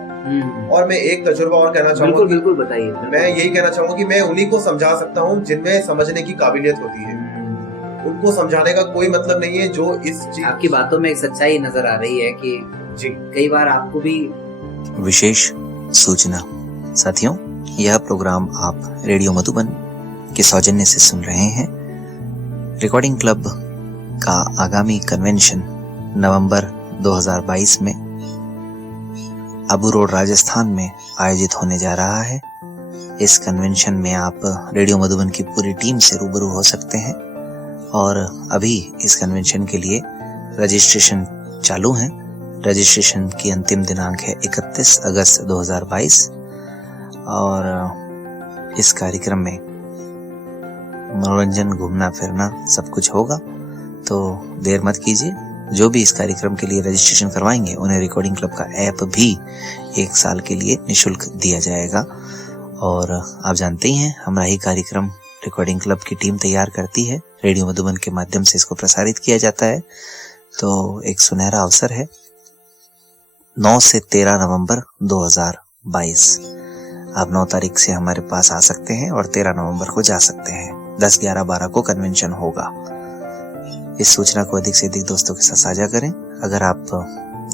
और मैं एक तजुर्बा और कहना चाहूंगा, बिल्कुल बताइए। मैं यही कहना चाहूंगा कि मैं उन्हीं को समझा सकता हूँ जिनमें समझने की काबिलियत होती है। उनको समझाने का कोई मतलब नहीं है जो इस चीज। आपकी बातों में एक सच्चाई नजर आ रही है कि जी, कई बार आपको भी। विशेष सूचना साथियों, यह प्रोग्राम आप रेडियो मधुबन के सौजन्य से सुन रहे हैं। रिकॉर्डिंग क्लब का आगामी कन्वेंशन नवंबर 2022 में अबू रोड राजस्थान में आयोजित होने जा रहा है। इस कन्वेंशन में आप रेडियो मधुबन की पूरी टीम से रूबरू हो सकते हैं, और अभी इस कन्वेंशन के लिए रजिस्ट्रेशन चालू है। रजिस्ट्रेशन की अंतिम दिनांक है 31 अगस्त 2022, और इस कार्यक्रम में मनोरंजन, घूमना फिरना सब कुछ होगा। तो देर मत कीजिए। जो भी इस कार्यक्रम के लिए रजिस्ट्रेशन करवाएंगे उन्हें रिकॉर्डिंग क्लब का ऐप भी 1 साल के लिए निःशुल्क दिया जाएगा। और आप जानते ही हैं, हमारा ही कार्यक्रम रिकॉर्डिंग क्लब की टीम तैयार करती है, रेडियो मधुबन के माध्यम से इसको प्रसारित किया जाता है। तो एक सुनहरा अवसर है। 9 से 13 नवंबर 2022 आप 9 तारीख से हमारे पास आ सकते हैं और 13 नवंबर को जा सकते हैं। 10, 11, 12 को कन्वेंशन होगा। इस सूचना को अधिक से अधिक दोस्तों के साथ साझा करें। अगर आप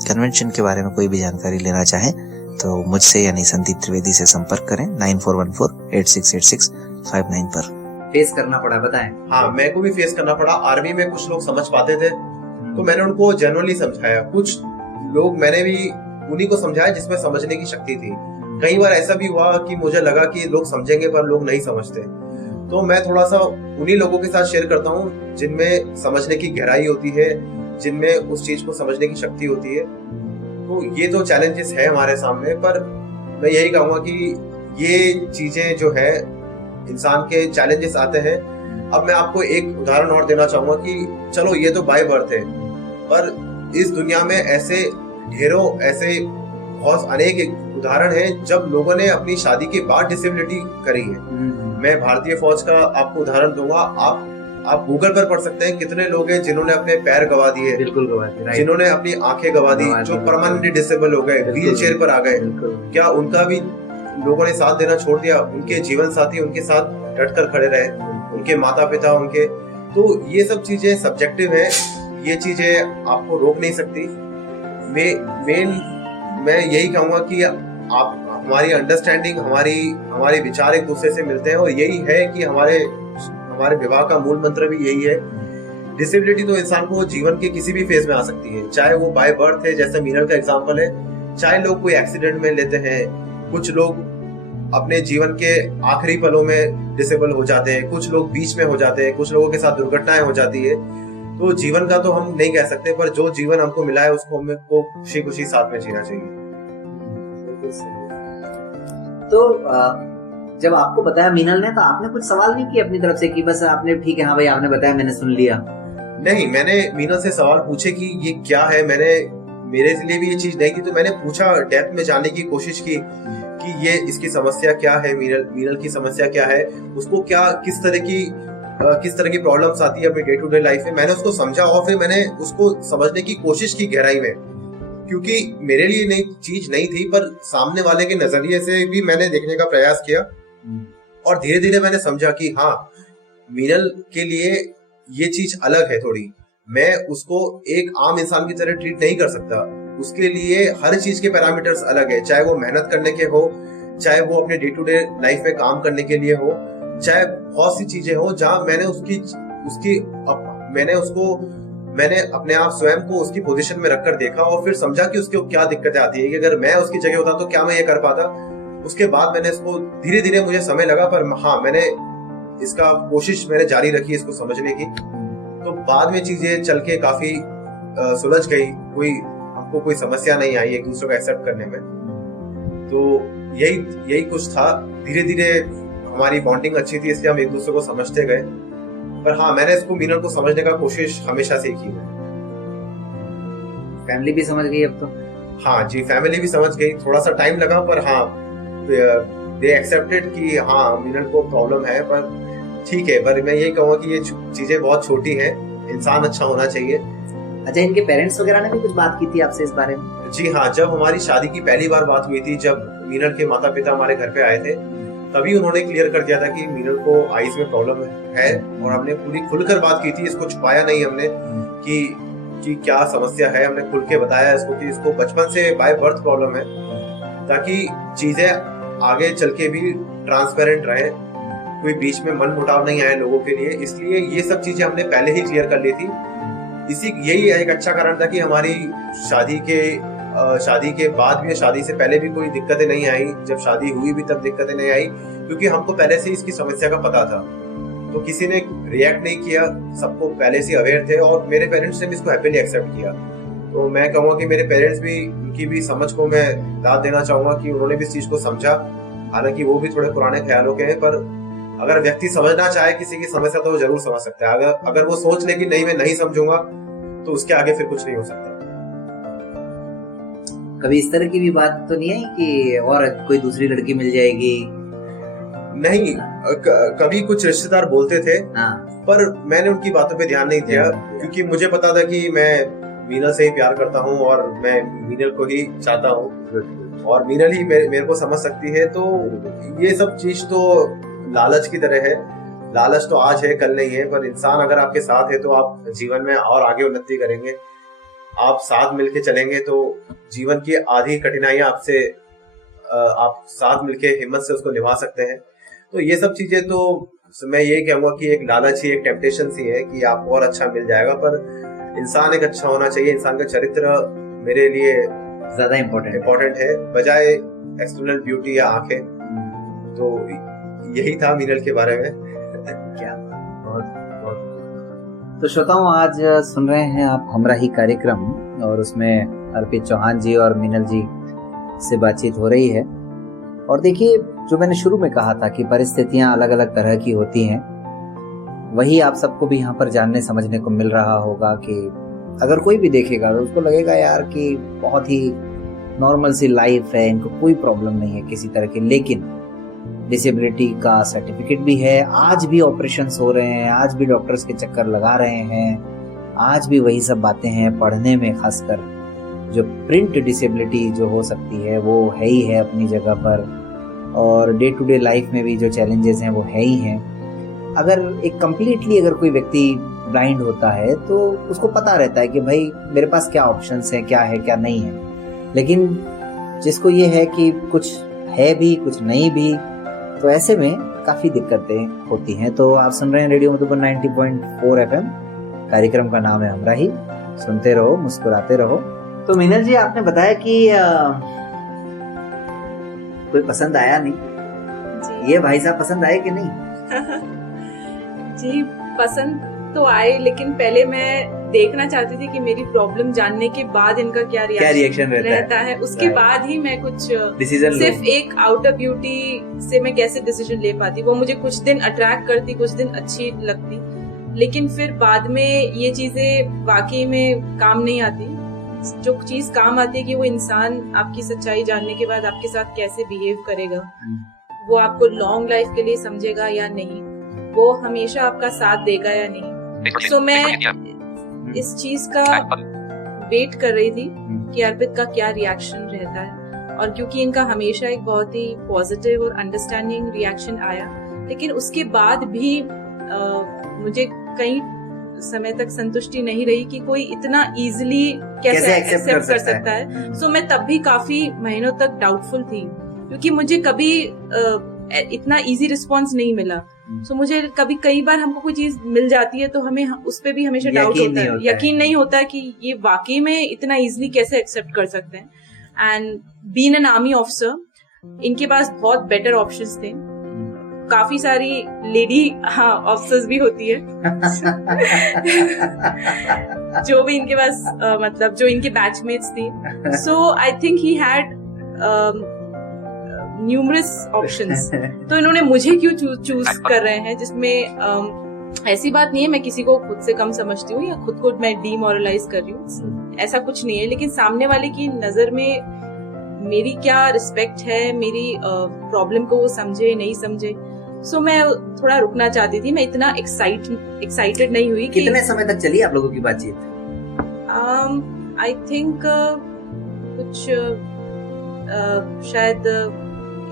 कन्वेंशन के बारे में कोई भी जानकारी लेना चाहें तो मुझसे यानी संदीप त्रिवेदी से संपर्क करें 9414868659 पर। फेस करना पड़ा, बताएं। हाँ, मेरे को भी फेस करना पड़ा। आर्मी में कुछ लोग समझ पाते थे तो मैंने उनको जनरली समझाया। कुछ लोग मैंने भी उन्हीं को समझाया जिसमें समझने की शक्ति थी। कई बार ऐसा भी हुआ कि मुझे लगा कि लोग समझेंगे पर लोग नहीं समझते, तो मैं थोड़ा सा उन्हीं लोगों के साथ शेयर करता हूँ जिनमें समझने की गहराई होती है, जिनमें उस चीज को समझने की शक्ति होती है। तो ये तो चैलेंजेस है हमारे सामने, पर मैं यही कहूंगा कि ये चीजें जो है इंसान के चैलेंजेस आते हैं। अब मैं आपको एक उदाहरण और देना चाहूंगा कि चलो ये तो बाय बर्थ है, पर इस दुनिया में ऐसे ढेरों ऐसे बहुत अनेक उदाहरण हैं जब लोगों ने अपनी शादी के बाद डिसेबिलिटी करी है। मैं भारतीय फौज का आपको उदाहरण दूंगा। आप गूगल पर पढ़ सकते हैं कितने लोग हैं जिन्होंने अपने पैर गवा दिए, बिल्कुल गवा दिए, जिन्होंने अपनी आंखें गवा दी, जो परमानेंटली डिसेबल हो गए, व्हील चेयर पर आ गए। क्या उनका भी लोगों ने साथ देना छोड़ दिया? उनके जीवन साथी उनके साथ डट कर खड़े रहे, उनके माता पिता उनके। तो ये सब चीजें सब्जेक्टिव है, ये चीजें आपको रोक नहीं सकती। मैं यही कहूंगा कि आप हमारी अंडरस्टैंडिंग, हमारे विचार एक दूसरे से मिलते हैं, और यही है कि हमारे विवाह का मूल मंत्र भी यही है। डिसेबिलिटी तो इंसान को जीवन के किसी भी फेज में आ सकती है, चाहे वो बाय बर्थ है जैसे मीनल का एग्जांपल है, चाहे लोग कोई एक्सीडेंट में लेते हैं, कुछ लोग अपने जीवन के आखिरी पलों में डिसेबल हो जाते हैं, कुछ लोग बीच में हो जाते हैं, कुछ लोगों के साथ दुर्घटनाएं हो जाती है। तो जीवन का तो हम नहीं कह सकते, पर जो जीवन हमको मिला है उसको हमको खुशी खुशी साथ में जीना चाहिए। तो जब आपको बताया मीनल ने, तो आपने कुछ सवाल नहीं किया अपनी तरफ से कि बस आपने ठीक है हाँ भाई आपने बताया मैंने सुन लिया? नहीं, मैंने मीनल से सवाल पूछे कि ये क्या है। मेरे लिए भी ये चीज नहीं थी, तो मैंने पूछा, डेप्थ में जानने की कोशिश की कि ये इसकी समस्या क्या है, मीनल की समस्या क्या है, उसको किस तरह की प्रॉब्लम्स आती है अपनी डे टू डे लाइफ में। मैंने उसको समझा और फिर मैंने उसको समझने की कोशिश की गहराई में, क्योंकि मेरे लिए चीज नहीं थी, पर सामने वाले के नजरिए से भी मैंने देखने का प्रयास किया। और धीरे धीरे मैंने समझा कि हाँ, मीनल के लिए ये चीज अलग है थोड़ी। मैं उसको एक आम इंसान की तरह ट्रीट नहीं कर सकता। उसके लिए हर चीज के पैरामीटर्स अलग है, चाहे वो मेहनत करने के हो, चाहे वो अपने डे टू डे लाइफ में काम करने के लिए हो, चाहे बहुत सी चीजें हो जहां मैंने अपने आप स्वयं को उसकी पोजीशन में रखकर देखा और फिर समझा कि उसको क्या दिक्कतें आती है, कि अगर मैं उसकी जगह होता तो क्या मैं ये कर पाता। उसके बाद मैंने इसको धीरे धीरे, मुझे समय लगा, पर हाँ मैंने इसका कोशिश जारी रखी इसको समझने की। तो बाद में चीजें चल के काफी सुलझ गई, हमको कोई समस्या नहीं आई एक दूसरे को एक्सेप्ट करने में। तो यही कुछ था। धीरे धीरे हमारी बॉन्डिंग अच्छी थी, इसलिए हम एक दूसरे को समझते गए। पर हाँ, मैंने इसको मीनल को समझने का कोशिश हमेशा से की है। फैमिली भी समझ गई अब तो? हाँ जी, फैमिली भी समझ गई। थोड़ा सा टाइम लगा, पर हाँ दे एक्सेप्टेड कि हाँ मीनल को प्रॉब्लम है, पर ठीक है। पर मैं यही कहूँगा कि ये चीजें बहुत छोटी हैं, इंसान अच्छा होना चाहिए। अच्छा, इनके पेरेंट्स वगैरह ने भी कुछ बात की थी आपसे इस बारे में? जी हाँ, जब हमारी शादी की पहली बार बात हुई थी, जब मीनल के माता पिता हमारे घर पे आए थे, तभी उन्होंने क्लियर कर दिया था कि मीनल को आईज में प्रॉब्लम है, और हमने पूरी खुलकर बात की थी। इसको छुपाया नहीं हमने कि क्या समस्या है। हमने खुल के बताया इसको कि इसको बचपन से बाय बर्थ प्रॉब्लम है, ताकि चीजें आगे चल के भी ट्रांसपेरेंट रहे, कोई बीच में मन मुटाव नहीं आए लोगों के लिए। इसलिए ये सब चीजें हमने पहले ही क्लियर कर ली थी। यही एक अच्छा कारण था कि हमारी शादी के बाद भी, शादी से पहले भी कोई दिक्कतें नहीं आई। जब शादी हुई भी तब दिक्कतें नहीं आई, क्योंकि हमको पहले से इसकी समस्या का पता था। तो किसी ने रिएक्ट नहीं किया, सबको पहले से अवेयर थे, और मेरे पेरेंट्स ने भी इसको हैप्पीली एक्सेप्ट किया। तो मैं कहूँगा कि मेरे पेरेंट्स भी, उनकी भी समझ को मैं दाद देना चाहूंगा कि उन्होंने भी इस चीज को समझा। हालांकि वो भी थोड़े पुराने ख्यालों के हैं, पर अगर व्यक्ति समझना चाहे किसी की समस्या तो वो जरूर समझ सकता है। अगर वो सोच ले कि नहीं मैं नहीं समझूंगा, तो उसके आगे फिर कुछ नहीं हो सकता। कभी इस तरह की भी बात तो नहीं आई कि और कोई दूसरी लड़की मिल जाएगी? नहीं, कभी कुछ रिश्तेदार बोलते थे, हाँ। पर मैंने उनकी बातों पे ध्यान नहीं दिया, क्योंकि मुझे पता था कि मैं मीनल से ही प्यार करता हूँ और मैं मीनल को ही चाहता हूँ, और मीनल ही मेरे को समझ सकती है। तो ये सब चीज तो लालच की तरह है। लालच तो आज है कल नहीं है, पर इंसान अगर आपके साथ है तो आप जीवन में और आगे उन्नति करेंगे। आप साथ मिलके चलेंगे तो जीवन की आधी कठिनाइयां आप साथ मिलके हिम्मत से उसको निभा सकते हैं। तो ये सब चीजें तो मैं ये कहूंगा कि एक लालच ही, एक टेम्पटेशन सी है कि आपको और अच्छा मिल जाएगा, पर इंसान एक अच्छा होना चाहिए। इंसान का चरित्र मेरे लिए ज्यादा इम्पोर्टेंट है बजाय एक्सटर्नल ब्यूटी या आंखें। तो यही था मीनल के बारे में। क्या बहुत। तो श्रोताओं, आज सुन रहे हैं आप हमरा ही कार्यक्रम, और उसमें अर्पित चौहान जी और मीनल जी से बातचीत हो रही है। और देखिए, जो मैंने शुरू में कहा था कि परिस्थितियां अलग अलग तरह की होती हैं, वही आप सबको भी यहाँ पर जानने समझने को मिल रहा होगा कि अगर कोई भी देखेगा तो उसको लगेगा यार कि बहुत ही नॉर्मल सी लाइफ है, इनको कोई प्रॉब्लम नहीं है किसी तरह की। लेकिन डिसेबिलिटी का सर्टिफिकेट भी है, आज भी ऑपरेशंस हो रहे हैं, आज भी डॉक्टर्स के चक्कर लगा रहे हैं, आज भी वही सब बातें हैं। पढ़ने में खासकर जो प्रिंट डिसेबिलिटी जो हो सकती है वो है ही है अपनी जगह पर, और डे टू डे लाइफ में भी जो चैलेंजेस हैं वो है ही हैं। अगर एक कम्प्लीटली अगर कोई व्यक्ति ब्लाइंड होता है तो उसको पता रहता है कि भाई मेरे पास क्या ऑप्शंस हैं, क्या है क्या नहीं है। लेकिन जिसको ये है कि कुछ है भी कुछ नहीं भी, तो ऐसे में काफी दिक्कतें होती हैं। तो आप सुन रहे हैं रेडियो मधुबन 90.4 FM, कार्यक्रम का नाम है हमरा ही। सुनते रहो, मुस्कुराते रहो। तो मीनल जी, आपने बताया कि कोई पसंद आया नहीं जी। ये भाई साहब पसंद आए कि नहीं? जी, पसंद तो आए, लेकिन पहले मैं देखना चाहती थी कि मेरी प्रॉब्लम जानने के बाद इनका क्या रिएक्शन रहता है। उसके बाद ही मैं कुछ डिसीजन सिर्फ एक आउटर ब्यूटी से मैं कैसे डिसीजन ले पाती। वो मुझे कुछ दिन अट्रैक्ट करती, कुछ दिन अच्छी लगती, लेकिन फिर बाद में ये चीजें वाकई में काम नहीं आती। जो चीज काम आती है कि वो इंसान आपकी सच्चाई जानने के बाद आपके साथ कैसे बिहेव करेगा, वो आपको लॉन्ग लाइफ के लिए समझेगा या नहीं, वो हमेशा आपका साथ देगा या नहीं। तो मैं इस चीज का वेट कर रही थी कि अर्पित का क्या रिएक्शन रहता है। और क्योंकि इनका हमेशा एक बहुत ही पॉजिटिव और अंडरस्टैंडिंग रिएक्शन आया, लेकिन उसके बाद भी मुझे कई समय तक संतुष्टि नहीं रही कि कोई इतना इजीली कैसे एक्सेप्ट कर सकता है। सो मैं तब भी काफी महीनों तक डाउटफुल थी, क्योंकि मुझे कभी इतना इजी रिस्पॉन्स नहीं मिला। सो मुझे कभी कई बार हमको कोई चीज मिल जाती है तो हमें उस पे भी हमेशा डाउट होता है, यकीन नहीं होता है कि ये वाकई में इतना इजीली कैसे एक्सेप्ट कर सकते हैं। And being an army officer, इनके पास बहुत बेटर ऑप्शंस थे। काफी सारी लेडी ऑफिसर्स भी होती है जो भी इनके पास मतलब जो इनके बैचमेट्स थी। So I think he had numerous options. तो इन्होंने मुझे क्यों चूज कर रहे हैं, जिसमें ऐसी बात नहीं है मैं किसी को खुद से कम समझती हूँ या खुद को मैं डीमोरलाइज कर रही हूँ, ऐसा कुछ नहीं है। लेकिन सामने वाले की नजर में मेरी क्या रिस्पेक्ट है, मेरी प्रॉब्लम को वो समझे नहीं समझे। सो मैं थोड़ा रुकना चाहती थी, मैं इतना एक्साइटेड नहीं हुई। कितने समय तक चली आप लोगों की बातचीत? आई थिंक कुछ शायद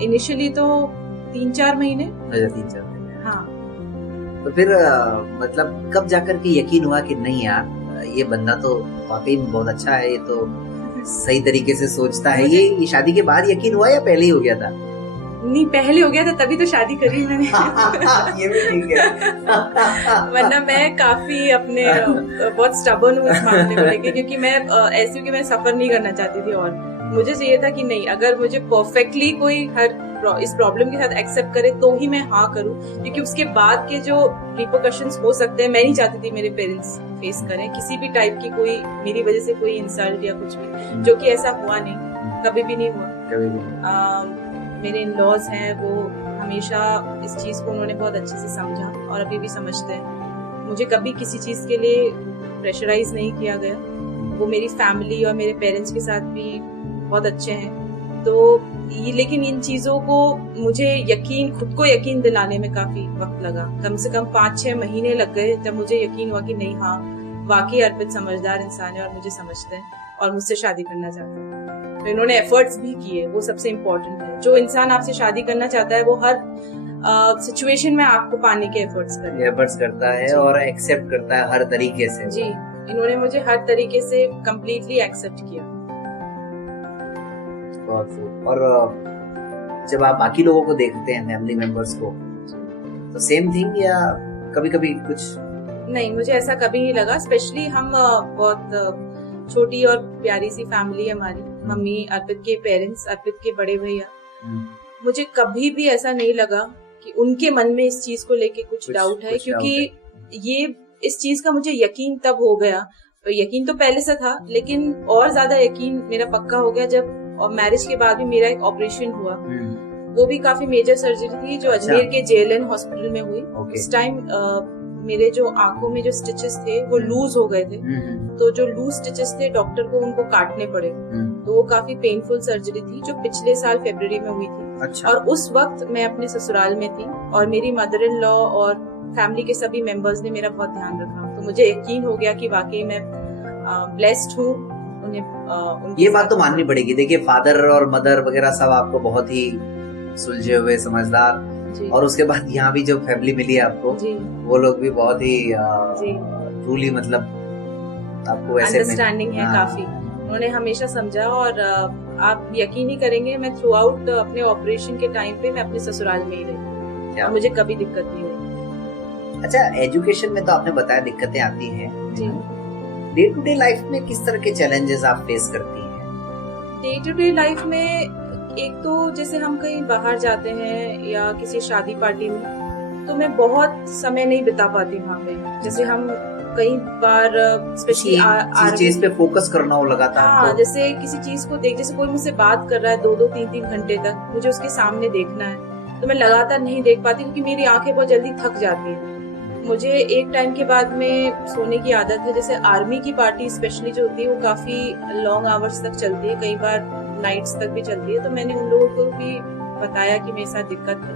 इनिशियली तो 3-4 महीने। अच्छा, 3-4 महीने। हाँ। तो फिर मतलब कब जाकर के यकीन हुआ कि नहीं यार, ये बंदा तो वाकई में बहुत अच्छा है, ये तो सही तरीके से सोचता है। ये शादी के बाद यकीन हुआ या पहले ही हो गया था? नहीं, पहले हो गया था, तभी तो शादी करी मैंने। ये भी ठीक है। वरना मैं काफी अपने बहुत स्टबर्न हूँ इस मामले को लेके, क्योंकि मैं ऐसी कि मैं सफर नहीं करना चाहती थी। और मुझे चाहिए था कि नहीं, अगर मुझे परफेक्टली कोई इस प्रॉब्लम के साथ एक्सेप्ट करे तो ही मैं हाँ करूँ, क्योंकि उसके बाद के जो रिपरकशंस हो सकते हैं मैं नहीं चाहती थी मेरे पेरेंट्स फेस करें किसी भी टाइप की, कोई मेरी वजह से कोई इंसल्ट या कुछ भी, जो कि ऐसा हुआ नहीं, कभी भी नहीं हुआ। कभी भी मेरे इन-लॉज हैं, वो हमेशा इस चीज को उन्होंने बहुत अच्छे से समझा और अभी भी समझते हैं। मुझे कभी किसी चीज के लिए प्रेशराइज नहीं किया गया। वो मेरी फैमिली और मेरे पेरेंट्स के साथ भी बहुत अच्छे हैं। तो लेकिन इन चीजों को मुझे खुद को यकीन दिलाने में काफी वक्त लगा। कम से कम 5-6 महीने लग गए जब मुझे यकीन हुआ कि नहीं, हाँ वाकई अर्पित समझदार इंसान है और मुझे समझते हैं और मुझसे शादी करना चाहते हैं। तो इन्होंने एफर्ट्स भी किए, वो सबसे इम्पोर्टेंट है। जो इंसान आपसे शादी करना चाहता है वो हर सिचुएशन में आपको पाने के एफर्ट्स करता है और एक्सेप्ट करता है हर तरीके से। जी, इन्होंने मुझे हर तरीके से कम्प्लीटली एक्सेप्ट किया। और जब आप बाकी लोगों को देखते हैं, फैमिली मेंबर्स को, तो सेम थिंग या कभी कभी कुछ? नहीं, मुझे ऐसा कभी नहीं लगा। स्पेशली हम बहुत छोटी और प्यारी सी फैमिली है हमारी। मम्मी, अर्पित के पेरेंट्स, अर्पित के बड़े भैया। मुझे कभी भी ऐसा नहीं लगा कि उनके मन में इस चीज को लेके कुछ डाउट है, क्योंकि ये इस चीज का मुझे यकीन तब हो गया। तो यकीन तो पहले से था, लेकिन और ज्यादा यकीन मेरा पक्का हो गया जब मैरिज के बाद भी मेरा एक ऑपरेशन हुआ। वो भी काफी मेजर सर्जरी थी जो अजमेर के JLN हॉस्पिटल में हुई। उस टाइम मेरे जो आंखों में जो स्टिचेस थे वो लूज हो गए थे। तो जो लूज स्टिचेस थे डॉक्टर को उनको काटने पड़े। तो वो काफी पेनफुल सर्जरी थी जो पिछले साल फरवरी में हुई थी। अच्छा। और उस वक्त मैं अपने ससुराल में थी और मेरी मदर इन लॉ और फैमिली के सभी मेंबर्स ने मेरा बहुत ध्यान रखा। तो मुझे यकीन हो गया कि वाकई मैं ब्लेस्ड हूँ। उन्हें ये बात तो माननी पड़ेगी। देखिए, फादर और मदर वगैरह सब आपको बहुत ही सुलझे हुए, समझदार, और उसके बाद यहाँ भी जो फैमिली मिली है आपको, वो लोग भी बहुत ही ट्रूली, मतलब आपको ऐसे अंडरस्टैंडिंग है काफी। उन्होंने हमेशा समझा और आप यकीन नहीं करेंगे, मैं थ्रू आउट अपने ऑपरेशन के टाइम पे मैं अपने ससुराल में ही रही और मुझे कभी दिक्कत नहीं हुई। अच्छा, एजुकेशन में तो आपने बताया दिक्कतें आती हैं। डे टू डे लाइफ में किस तरह के चैलेंजेस आप फेस करती हैं? डे टू डे लाइफ में एक तो जैसे हम कहीं बाहर जाते हैं या किसी शादी पार्टी में, तो मैं बहुत समय नहीं बिता पाती वहाँ पे। जैसे हम कई बार स्पेशली चीज पे फोकस करना हो लगातार। हाँ, जैसे किसी चीज को जैसे कोई मुझसे बात कर रहा है 2-2, 3-3 घंटे तक, मुझे उसके सामने देखना है, तो मैं लगातार नहीं देख पाती क्योंकि मेरी आंखें बहुत जल्दी थक जाती हैं। मुझे एक टाइम के बाद में सोने की आदत है। जैसे आर्मी की पार्टी स्पेशली जो होती है वो काफी लॉन्ग आवर्स तक चलती है, कई बार नाइट्स तक भी चलती है। तो मैंने उन लोगों को भी बताया कि मेरे साथ दिक्कत है।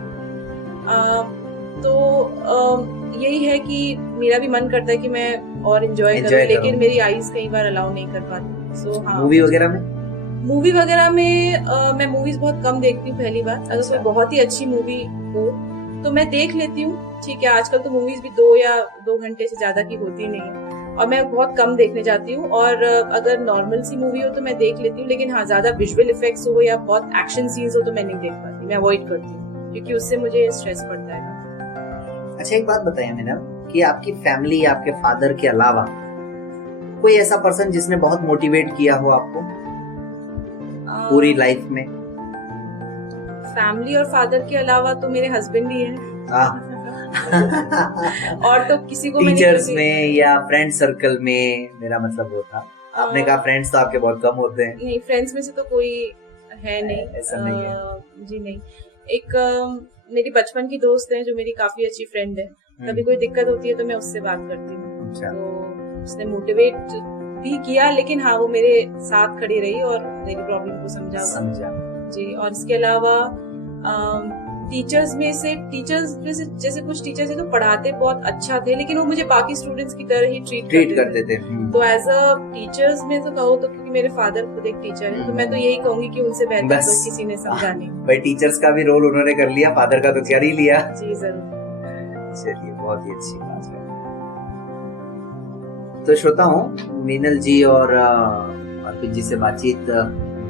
यही है कि मेरा भी मन करता है कि मैं और एंजॉय करूं, लेकिन मेरी आईज कई बार अलाउ नहीं कर पाती। सो हाँ, मूवी वगैरह में मैं मूवीज बहुत कम देखती हूँ। पहली बात, अगर कोई बहुत ही अच्छी मूवी हो तो मैं देख लेती हूँ, ठीक है। आजकल तो मूवीज भी 2 घंटे से ज्यादा की होती नहीं है और मैं बहुत कम देखने जाती हूँ। और अगर नॉर्मल सी मूवी हो तो मैं देख लेती हूँ, लेकिन हाँ, ज्यादा विजुअल इफेक्ट्स हो या बहुत एक्शन सीन्स हो तो मैं नहीं देख पाती, मैं अवॉइड करती हूँ क्योंकि उससे मुझे स्ट्रेस पड़ता है। अच्छा, एक बात बताइए मैडम कि आपकी फैमिली, आपके फादर के अलावा कोई ऐसा पर्सन जिसने बहुत मोटिवेट किया हो आपको पूरी लाइफ में? फैमिली और फादर के अलावा तो मेरे हस्बैंड ही हैं। और तो किसी को टीचर्स में या फ्रेंड सर्कल में, मेरा मतलब वो था। आपने कहा फ्रेंड्स तो आपके बहुत कम होते हैं। नहीं, फ्रेंड्स में से तो कोई है नहीं, ऐसा नहीं है जी नहीं। एक मेरी बचपन की दोस्त है जो मेरी काफी अच्छी फ्रेंड है। कभी कोई दिक्कत होती है तो मैं उससे बात करती हूँ। तो उसने मोटिवेट भी किया, लेकिन हाँ, वो मेरे साथ खड़ी रही और मेरी प्रॉब्लम को समझा जी। और इसके अलावा टीचर्स में से जैसे कुछ टीचर्स है तो पढ़ाते बहुत अच्छा थे, लेकिन वो मुझे बाकी स्टूडेंट्स की तरह ही ट्रीट करते थे। तो एज अ टीचर्स में तो कहो तो, क्योंकि मेरे फादर खुद एक टीचर है, तो मैं तो यही कहूंगी कि उनसे बेहतर तो किसी ने समझा नहीं। भाई, टीचर्स का भी रोल उन्होंने कर लिया, फादर का तो कर ही लिया। जी जरूर। चलिए, बहुत ही अच्छी बात है। तो श्रोताओं, मीनल जी और अर्पित जी से बातचीत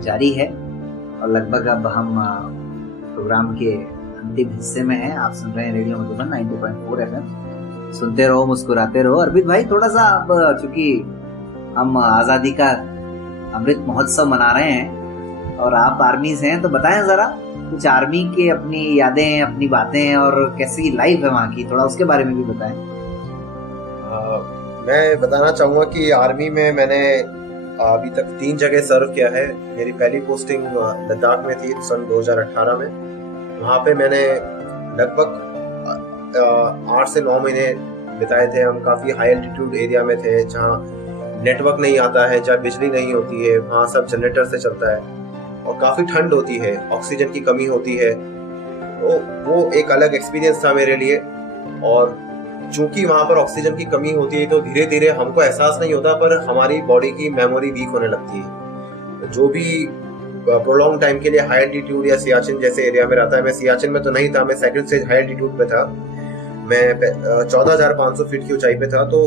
जारी है और लगभग अब हम प्रोग्राम के अंतिम हिस्से में हैं। आप सुन रहे हैं रेडियो मधुबन 90.4 FM। सुनते रहो, मुस्कुराते रहो। अर्पित भाई, थोड़ा सा अब चूंकि हम आजादी का अमृत महोत्सव मना रहे हैं और आप आर्मी से हैं, तो बताएं जरा कुछ आर्मी के अपनी यादें, अपनी बातें और कैसी लाइफ है वहाँ की, थोड़ा उसके बारे में भी बताएं। मैं बताना चाहूँगा कि आर्मी में मैंने अभी तक 3 जगह सर्व किया है। मेरी पहली पोस्टिंग लद्दाख में थी सन 2018 में। वहाँ पे मैंने लगभग 8 से 9 महीने बिताए थे। हम काफ़ी हाई एल्टीट्यूड एरिया में थे जहाँ नेटवर्क नहीं आता है, जहाँ बिजली नहीं होती है, वहाँ सब जनरेटर से चलता है और काफ़ी ठंड होती है, ऑक्सीजन की कमी होती है। तो वो एक अलग एक्सपीरियंस था मेरे लिए। और चूंकि वहाँ पर ऑक्सीजन की कमी होती है तो धीरे धीरे हमको एहसास नहीं होता, पर हमारी बॉडी की मेमोरी वीक होने लगती है। जो भी प्रोलॉन्ग टाइम के लिए हाई एल्टीट्यूड या सियाचिन जैसे एरिया में रहता है, मैं सियाचिन में तो नहीं था, मैं सेकंड स्टेज हाई एल्टीट्यूड पे था। मैं 14,500 फीट की ऊंचाई पे था। तो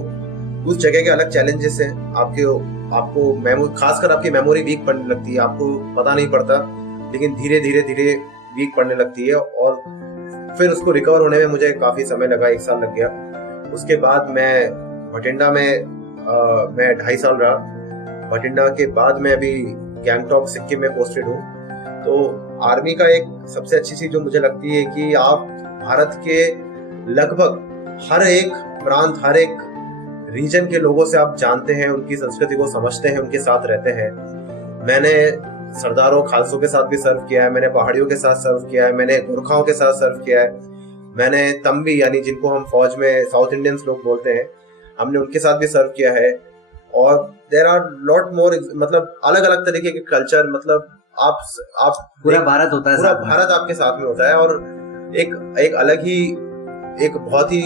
उस जगह के अलग चैलेंजेस हैं। आपको खासकर आपकी मेमोरी वीक पड़ने लगती है, आपको पता नहीं पड़ता, लेकिन धीरे धीरे वीक पड़ने लगती है। और फिर उसको रिकवर होने में मुझे काफी समय लगा, 1 साल लग गया। उसके बाद मैं भटिंडा में मैं 2.5 साल रहा। भटिंडा के बाद मैं अभी गैंगटॉक सिक्किम में पोस्टेड हूँ। तो आर्मी का एक सबसे अच्छी चीज जो मुझे लगती है कि आप भारत के लगभग हर एक प्रांत, हर एक रीजन के लोगों से आप जानते हैं, उनकी संस्कृति को समझते हैं, उनके साथ रहते हैं। मैंने सरदारों खालसों के साथ भी सर्व किया है, मैंने पहाड़ियों के साथ सर्व किया है, मैंने गोरखाओं के साथ सर्व किया है, मैंने तंबी यानी जिनको हम फौज में साउथ इंडियंस लोग बोलते हैं, हमने उनके साथ भी सर्व किया है। और देयर आर लॉट मोर, मतलब अलग अलग तरीके के कल्चर, मतलब आप पूरा भारत होता है, पूरा भारत आपके साथ में होता है। और एक अलग ही, एक बहुत ही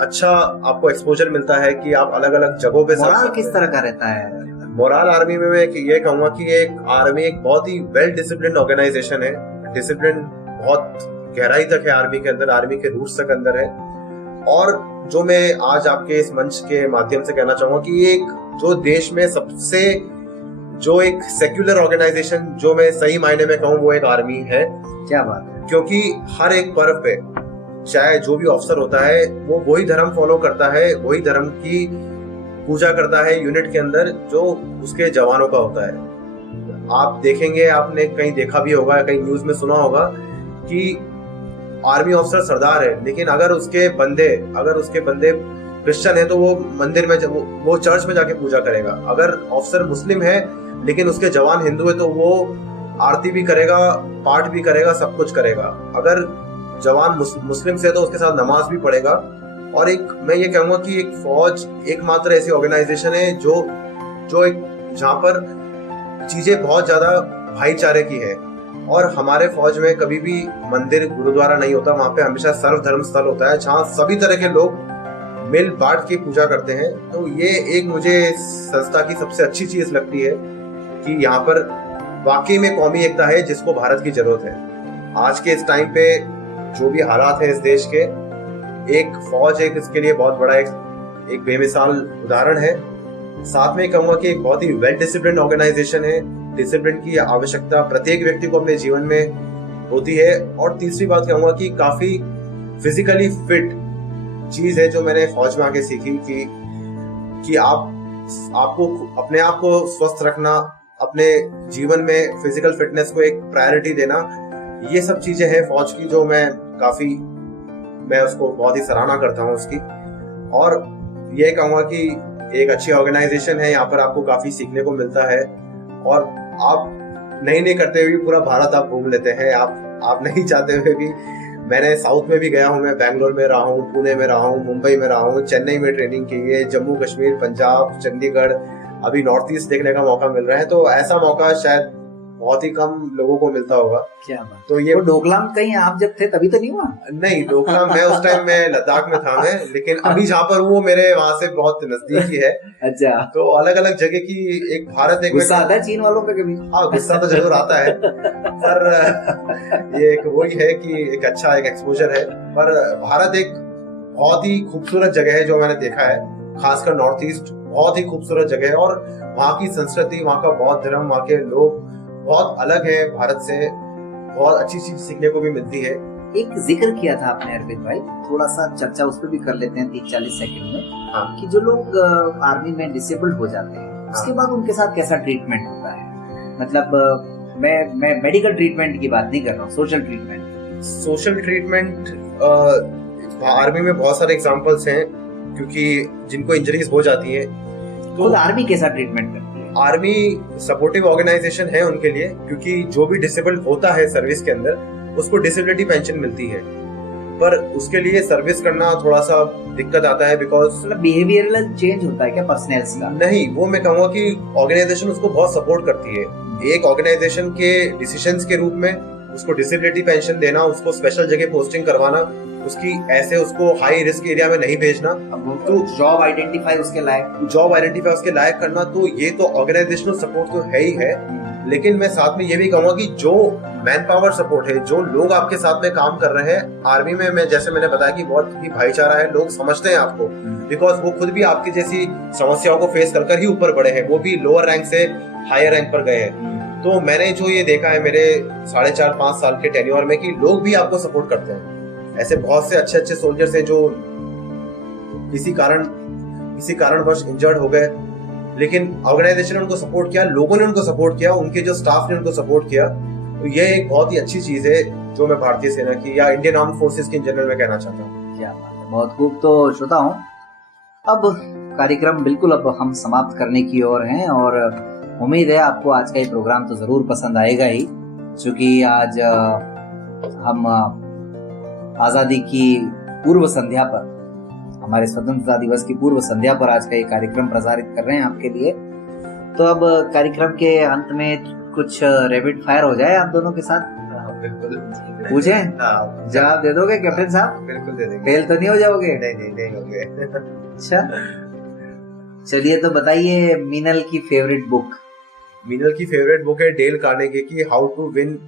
अच्छा आपको एक्सपोजर मिलता है कि आप अलग अलग जगहों पे मोरल किस तरह का रहता है? मोरल आर्मी में मैं ये कहूंगा कि एक आर्मी एक बहुत ही वेल डिसिप्लिन ऑर्गेनाइजेशन है। डिसिप्लिन बहुत गहराई तक है आर्मी के अंदर, आर्मी के रूट्स तक अंदर है। और जो मैं आज आपके इस मंच के माध्यम से कहना चाहूंगा कि एक जो देश में सबसे जो एक सेक्युलर ऑर्गेनाइजेशन जो मैं सही मायने में कहूँ वो एक आर्मी है। क्या बात है। क्योंकि हर एक पर्व पे चाहे जो भी ऑफिसर होता है वो वही धर्म फॉलो करता है, वही धर्म की पूजा करता है यूनिट के अंदर जो उसके जवानों का होता है। आप देखेंगे, आपने कहीं देखा भी होगा, कहीं न्यूज में सुना होगा कि आर्मी ऑफिसर सरदार है, लेकिन अगर उसके बंदे क्रिश्चियन है तो वो मंदिर में, वो चर्च में जाके पूजा करेगा। अगर ऑफिसर मुस्लिम है लेकिन उसके जवान हिंदू है तो वो आरती भी करेगा, पाठ भी करेगा, सब कुछ करेगा। अगर जवान मुस्लिम से तो उसके साथ नमाज भी पढ़ेगा। और एक मैं ये कहूंगा कि एक फौज एकमात्र ऐसी ऑर्गेनाइजेशन है जो एक जहाँ पर चीजें बहुत ज्यादा भाईचारे की है। और हमारे फौज में कभी भी मंदिर गुरुद्वारा नहीं होता, वहां पे हमेशा सर्वधर्म स्थल होता है जहाँ सभी तरह के लोग मिल बांट के पूजा करते हैं। तो ये एक मुझे संस्था की सबसे अच्छी चीज लगती है कि यहाँ पर वाकई में कौमी एकता है जिसको भारत की जरूरत है। आज के इस टाइम पे जो भी हालात है इस देश के, एक फौज एक इसके लिए बहुत बड़ा एक बेमिसाल उदाहरण है। साथ में कहूंगा कि एक बहुत ही वेल डिसिप्लिन ऑर्गेनाइजेशन है। डिसिप्लिन की आवश्यकता प्रत्येक व्यक्ति को अपने जीवन में होती है। और तीसरी बात कहूंगा कि काफी फिजिकली फिट चीज है जो मैंने फौज में आके सीखी कि आपको अपने आप को स्वस्थ रखना, अपने जीवन में फिजिकल फिटनेस को एक प्रायोरिटी देना, ये सब चीजें हैं फौज की जो मैं उसको बहुत ही सराहना करता हूँ उसकी। और ये कहूंगा कि एक अच्छी ऑर्गेनाइजेशन है, यहाँ पर आपको काफी सीखने को मिलता है। और आप नहीं करते हुए भी पूरा भारत आप घूम लेते हैं। आप नहीं चाहते हुए भी, मैंने साउथ में भी गया हूँ, मैं बैंगलोर में रहा हूँ, पुणे में रहा हूँ, मुंबई में रहा हूँ, चेन्नई में ट्रेनिंग की है, जम्मू कश्मीर, पंजाब, चंडीगढ़, अभी नॉर्थ ईस्ट देखने का मौका मिल रहा है। तो ऐसा मौका शायद बहुत ही कम लोगों को मिलता होगा। क्या बात। तो ये डोकलाम कहीं आप जब थे तभी तो नहीं हुआ? नहीं, डोकलाम मैं उस टाइम में लद्दाख में था मैं, लेकिन अभी जहाँ पर हूँ मेरे वहां से बहुत नजदीक ही है। अच्छा। तो अलग अलग जगह की एक भारत एक गुस्सा आता है चीन वालों पे कभी? हाँ, गुस्सा तो जरूर आता है, पर ये एक वही है कि एक अच्छा एक एक्सपोजर है। पर भारत एक बहुत ही खूबसूरत जगह है जो मैंने देखा है, खासकर नॉर्थ ईस्ट बहुत ही खूबसूरत जगह है। और वहाँ की संस्कृति, वहाँ का बौद्ध धर्म, वहाँ के लोग बहुत अलग है भारत से, बहुत अच्छी चीज सीखने को भी मिलती है। एक जिक्र किया था आपने अरविंद भाई, थोड़ा सा चर्चा उस पर भी कर लेते हैं 30-40 सेकंड में। हाँ। कि जो लोग आर्मी में डिसेबल्ड हो जाते हैं, उसके बाद उनके साथ कैसा ट्रीटमेंट होता है? मतलब मैं मेडिकल ट्रीटमेंट की बात नहीं कर रहा हूँ, social treatment. Social treatment army में बहुत सारे एग्जांपल्स हैं, क्योंकि जिनको इंजरीज हो जाती हैं तो आर्मी कैसा ट्रीटमेंट करती है? आर्मी सपोर्टिव ऑर्गेनाइजेशन है उनके लिए, क्योंकि जो भी डिसेबल्ड होता है सर्विस के अंदर उसको डिसेबिलिटी पेंशन मिलती है, पर उसके लिए सर्विस करना थोड़ा सा दिक्कत आता है। बिकॉज मतलब बिहेवियरल चेंज होता है क्या पर्सनल्स का? नहीं, वो मैं कहूँगा कि ऑर्गेनाइजेशन उसको बहुत सपोर्ट करती है। एक ऑर्गेनाइजेशन के डिसीजंस के रूप में उसको डिसेबिलिटी पेंशन देना, उसको स्पेशल जगह पोस्टिंग करवाना, उसको हाई रिस्क एरिया में नहीं भेजना, तो जॉब आइडेंटिफाई उसके लायक करना, तो ये तो ऑर्गेनाइजेशनल सपोर्ट तो है ही है। लेकिन मैं साथ में ये भी कहूंगा कि जो मैन पावर सपोर्ट है, जो लोग आपके साथ में काम कर रहे हैं आर्मी में, जैसे मैंने बताया कि बहुत ही भाईचारा है, लोग समझते हैं आपको, बिकॉज वो खुद भी आपकी जैसी समस्याओं को फेस कर ही ऊपर बढ़े हैं, वो भी लोअर रैंक से हायर रैंक पर गए हैं। तो मैंने जो ये देखा है मेरे 4.5-5 साल के टेन्योर में कि लोग भी आपको सपोर्ट करते हैं। ऐसे बहुत से अच्छे सोल्जर्स हैं जो किसी कारणवश इंजर्ड हो गए, लेकिन ऑर्गेनाइजेशन ने उनको सपोर्ट किया, लोगों ने उनको सपोर्ट किया, उनके जो स्टाफ ने उनको सपोर्ट किया। तो ये एक बहुत ही अच्छी चीज है जो मैं भारतीय सेना की या इंडियन आर्म फोर्सेस की इन जनरल में कहना चाहता हूँ। क्या बात है, बहुत खूब। तो श्रोताओं, अब कार्यक्रम बिल्कुल अब हम समाप्त करने की ओर हैं और उम्मीद है आपको आज का ये प्रोग्राम तो जरूर पसंद आएगा ही, क्योंकि आज हम आजादी की पूर्व संध्या पर, हमारे स्वतंत्रता दिवस की पूर्व संध्या पर आज का ये कार्यक्रम प्रसारित कर रहे हैं आपके लिए। तो अब कार्यक्रम के अंत में कुछ रैपिड फायर हो जाए आप दोनों के साथ। बिल्कुल पूछे, हाँ, जवाब दे दोगे कैप्टन साहब? बिल्कुल दे देंगे। फेल तो नहीं हो जाओगे? नहीं होंगे। अच्छा, चलिए तो बताइए मीनल की फेवरेट बुक। मीनल की फेवरेट बुक है डेल कार्नेगी की how to win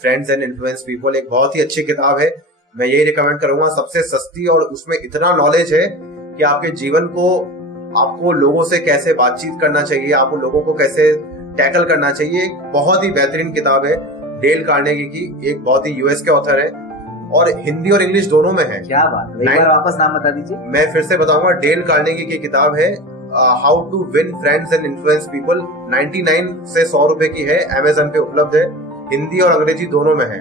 friends and influence people. एक बहुत ही अच्छी किताब है, मैं यही रिकमेंड करूंगा, सबसे सस्ती और उसमें इतना नॉलेज है कि आपके जीवन को, आपको लोगों से कैसे बातचीत करना चाहिए, आपको लोगों को कैसे टैकल करना चाहिए। एक बहुत ही बेहतरीन किताब है डेल कार्नेगी की, एक बहुत ही यूएस के ऑथर है और हिंदी और इंग्लिश दोनों में है। क्या बात है, एक बार वापस नाम बता दीजिए। मैं फिर से बताऊंगा, डेल कार्नेगी की किताब है how to win friends and influence people. 99 से 100 रुपए की है, अमेजन पे उपलब्ध है, हिंदी और अंग्रेजी दोनों में है।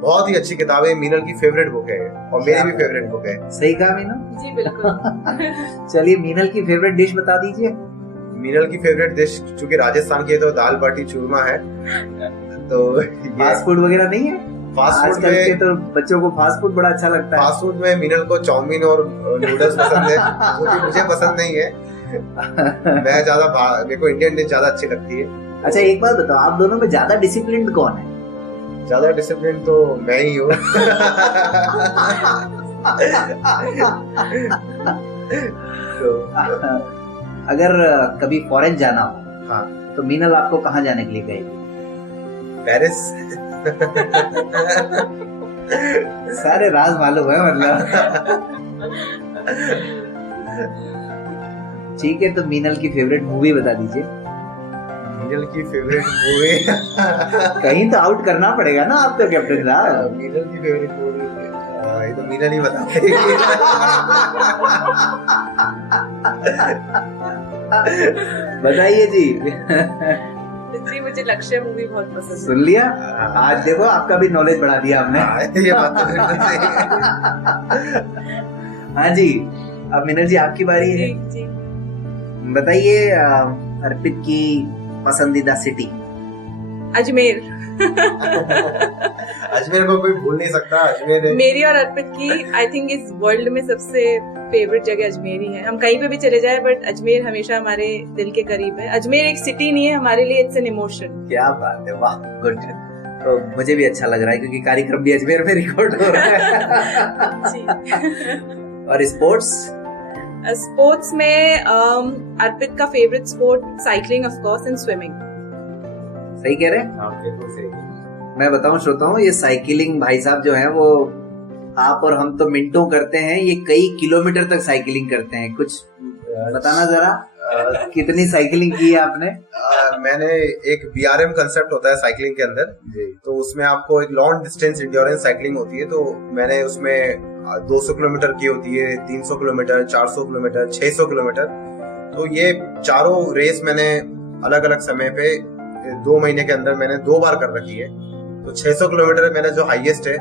बहुत ही अच्छी किताब है, मीनल की फेवरेट बुक है और मेरी भी फेवरेट बुक है। सही कहा मीनल? जी बिल्कुल। चलिए मीनल की फेवरेट डिश बता दीजिए। मीनल की फेवरेट डिश चूंकि राजस्थान की है तो दाल बाटी चूरमा है। तो फास्ट फूड वगैरह नहीं है? फास्ट फूड आजकल के में, तो बच्चों को फास्ट फूड बड़ा अच्छा लगता है। फास्ट फूड में मीनल को चाउमीन और नूडल्स पसंद है, जो कि मुझे पसंद नहीं है। मैं ज्यादा, मेरे को इंडियन डिश ज्यादा अच्छी लगती है। अच्छा एक बात बताओ, आप दोनों में ज्यादा डिसिप्लिन्ड कौन है? ज्यादा डिसिप्लिन तो मैं ही हूँ। तो अगर कभी फॉरेन जाना हो, हाँ, तो मीनल आपको कहाँ जाने के लिए कहेगी? पेरिस। सारे राज मालूम है मतलब। ठीक है, तो मीनल की फेवरेट मूवी बता दीजिए। मीनल की फेवरेट मूवी कहीं तो आउट करना पड़ेगा ना आपको कैप्टन साहब। मीनल की फेवरेट मूवी ये तो मीनल ही बता। बताइए जी। जी मुझे लक्ष्य मूवी बहुत पसंद है। सुन लिया, आज देखो आपका भी नॉलेज बढ़ा दिया हमने। ये बात तो बिल्कुल सही है। हाँ जी, अब मीनल जी आपकी बारी है। जी बताइए अर्पित की पसंदीदा सिटी। अजमेर। अजमेर को कोई भूल नहीं सकता। अजमेर मेरी और अर्पित की आई थिंक इस वर्ल्ड में सबसे फेवरेट जगह अजमेर ही है। हम कहीं पे भी चले जाए बट अजमेर हमेशा हमारे दिल के करीब है। अजमेर एक सिटी नहीं है हमारे लिए, इट्स एन इमोशन। क्या बात है, वाह, गुड। तो मुझे भी अच्छा लग रहा है क्योंकि कार्यक्रम भी अजमेर में रिकॉर्ड हो रहा है। जी। और स्पोर्ट्स? स्पोर्ट्स में अर्पित का favourite sport cycling of course and swimming. सही कह रहे हैं? हाँ, बिल्कुल सही। मैं बताऊं श्रोताओं, ये साइकिलिंग भाई साहब जो है वो, आप और हम तो मिनटों करते हैं, ये कई किलोमीटर तक साइकिलिंग करते हैं। कुछ बताना जरा, कितनी साइकिलिंग की है आपने? मैंने एक BRM कंसेप्ट होता है साइकिलिंग के अंदर, तो उसमें आपको एक लॉन्ग डिस्टेंस इंड्योरेंस साइकिलिंग होती है। तो मैंने उसमें 200 किलोमीटर की होती है, 300 किलोमीटर, 400 किलोमीटर, 600 किलोमीटर। तो ये चारों रेस मैंने अलग अलग समय पे 2 महीने के अंदर मैंने 2 बार कर रखी है। तो 600 किलोमीटर मैंने जो हाईएस्ट है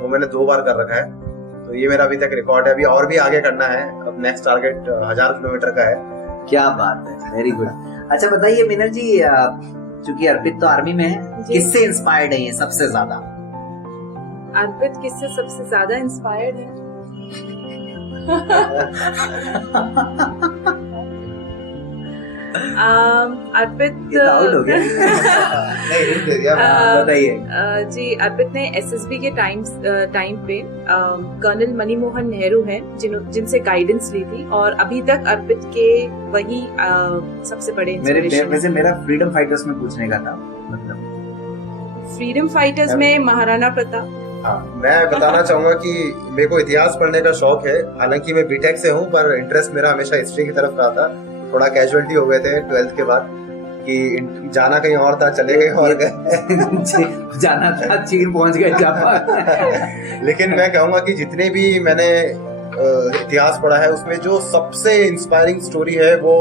वो मैंने 2 बार कर रखा है। तो ये मेरा अभी तक रिकॉर्ड है। अभी और भी आगे करना है, अब नेक्स्ट टारगेट 1000 किलोमीटर का है। क्या बात है, वेरी गुड। अच्छा बताइए मीनल जी, चूंकि अर्पित तो आर्मी में है, किससे इंस्पायर्ड है ये सबसे ज्यादा? अर्पित किससे सबसे ज्यादा इंस्पायर्ड है? अर्पित आउट हो गया। नहीं, हिंट दे दिया। बताइए जी। अर्पित ने एसएसबी के टाइम पे कर्नल मनमोहन नेहरू हैं जिनसे गाइडेंस ली थी और अभी तक अर्पित के वही सबसे बड़े इंस्पिरेशन। वैसे मेरा फ्रीडम फाइटर्स में पूछने का था, मतलब फ्रीडम फाइटर्स में महाराणा प्रताप। हाँ, मैं बताना चाहूंगा कि मेरे को इतिहास पढ़ने का शौक है। हालांकि मैं बीटेक से हूँ, पर इंटरेस्ट मेरा हमेशा हिस्ट्री की तरफ रहा था। थोड़ा कैजुअलिटी हो गए थे 12th के बाद कि जाना कहीं और था, चले गए और गए। जाना था, चीन पहुंच गए जापान। लेकिन मैं कहूंगा कि जितने भी मैंने इतिहास पढ़ा है उसमें जो सबसे इंस्पायरिंग स्टोरी है वो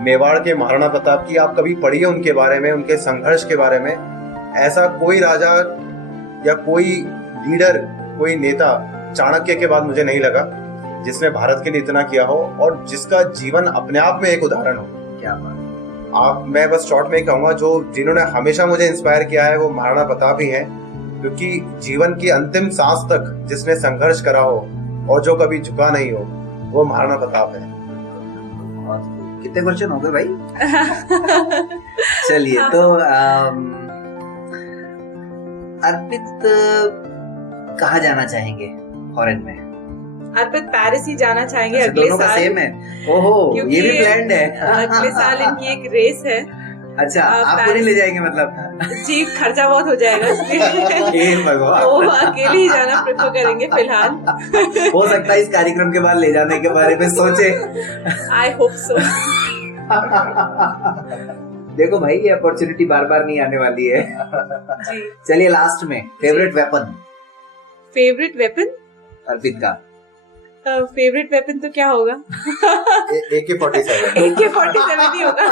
मेवाड़ के महाराणा प्रताप की आप कभी पढ़िए उनके बारे में, उनके संघर्ष के बारे में। ऐसा कोई राजा या कोई लीडर, कोई नेता चाणक्य के बाद मुझे नहीं लगा जिसने भारत के लिए इतना किया हो और जिसका जीवन अपने आप में एक उदाहरण हो। क्या बात। मैं बस शॉर्ट में ही कहूंगा, जिन्होंने हमेशा मुझे इंस्पायर किया है वो महाराणा प्रताप ही हैं, क्योंकि जीवन की अंतिम सांस तक जिसने संघर्ष करा हो और जो कभी झुका नहीं हो, वो महाराणा प्रताप है। कितने क्वेश्चन हो गए भाई? चलिए, तो अर्पित कहाँ जाना चाहेंगे फॉरेन में? अर्पित पेरिस ही जाना चाहेंगे अच्छा, अगले दोनों का साल। सेम है? ओहो, ये भी प्लान्ड है। अगले साल इनकी एक रेस है। अच्छा, आपको नहीं ले जाएंगे मतलब? जी, खर्चा बहुत हो जाएगा इसलिए हे भगवान। वो अकेले ही जाना प्रेफर करेंगे फिलहाल। हो सकता है इस कार्यक्रम के बाद ले जाने के बारे में सोचे। I hope so. देखो भाई, ये अपॉर्चुनिटी बार बार नहीं आने वाली है। जी। चलिए, लास्ट में फेवरेट वेपन? फेवरेट वेपन अर्पित का फेवरेट वेपन तो क्या होगा? AK-47। AK-47 ही होगा।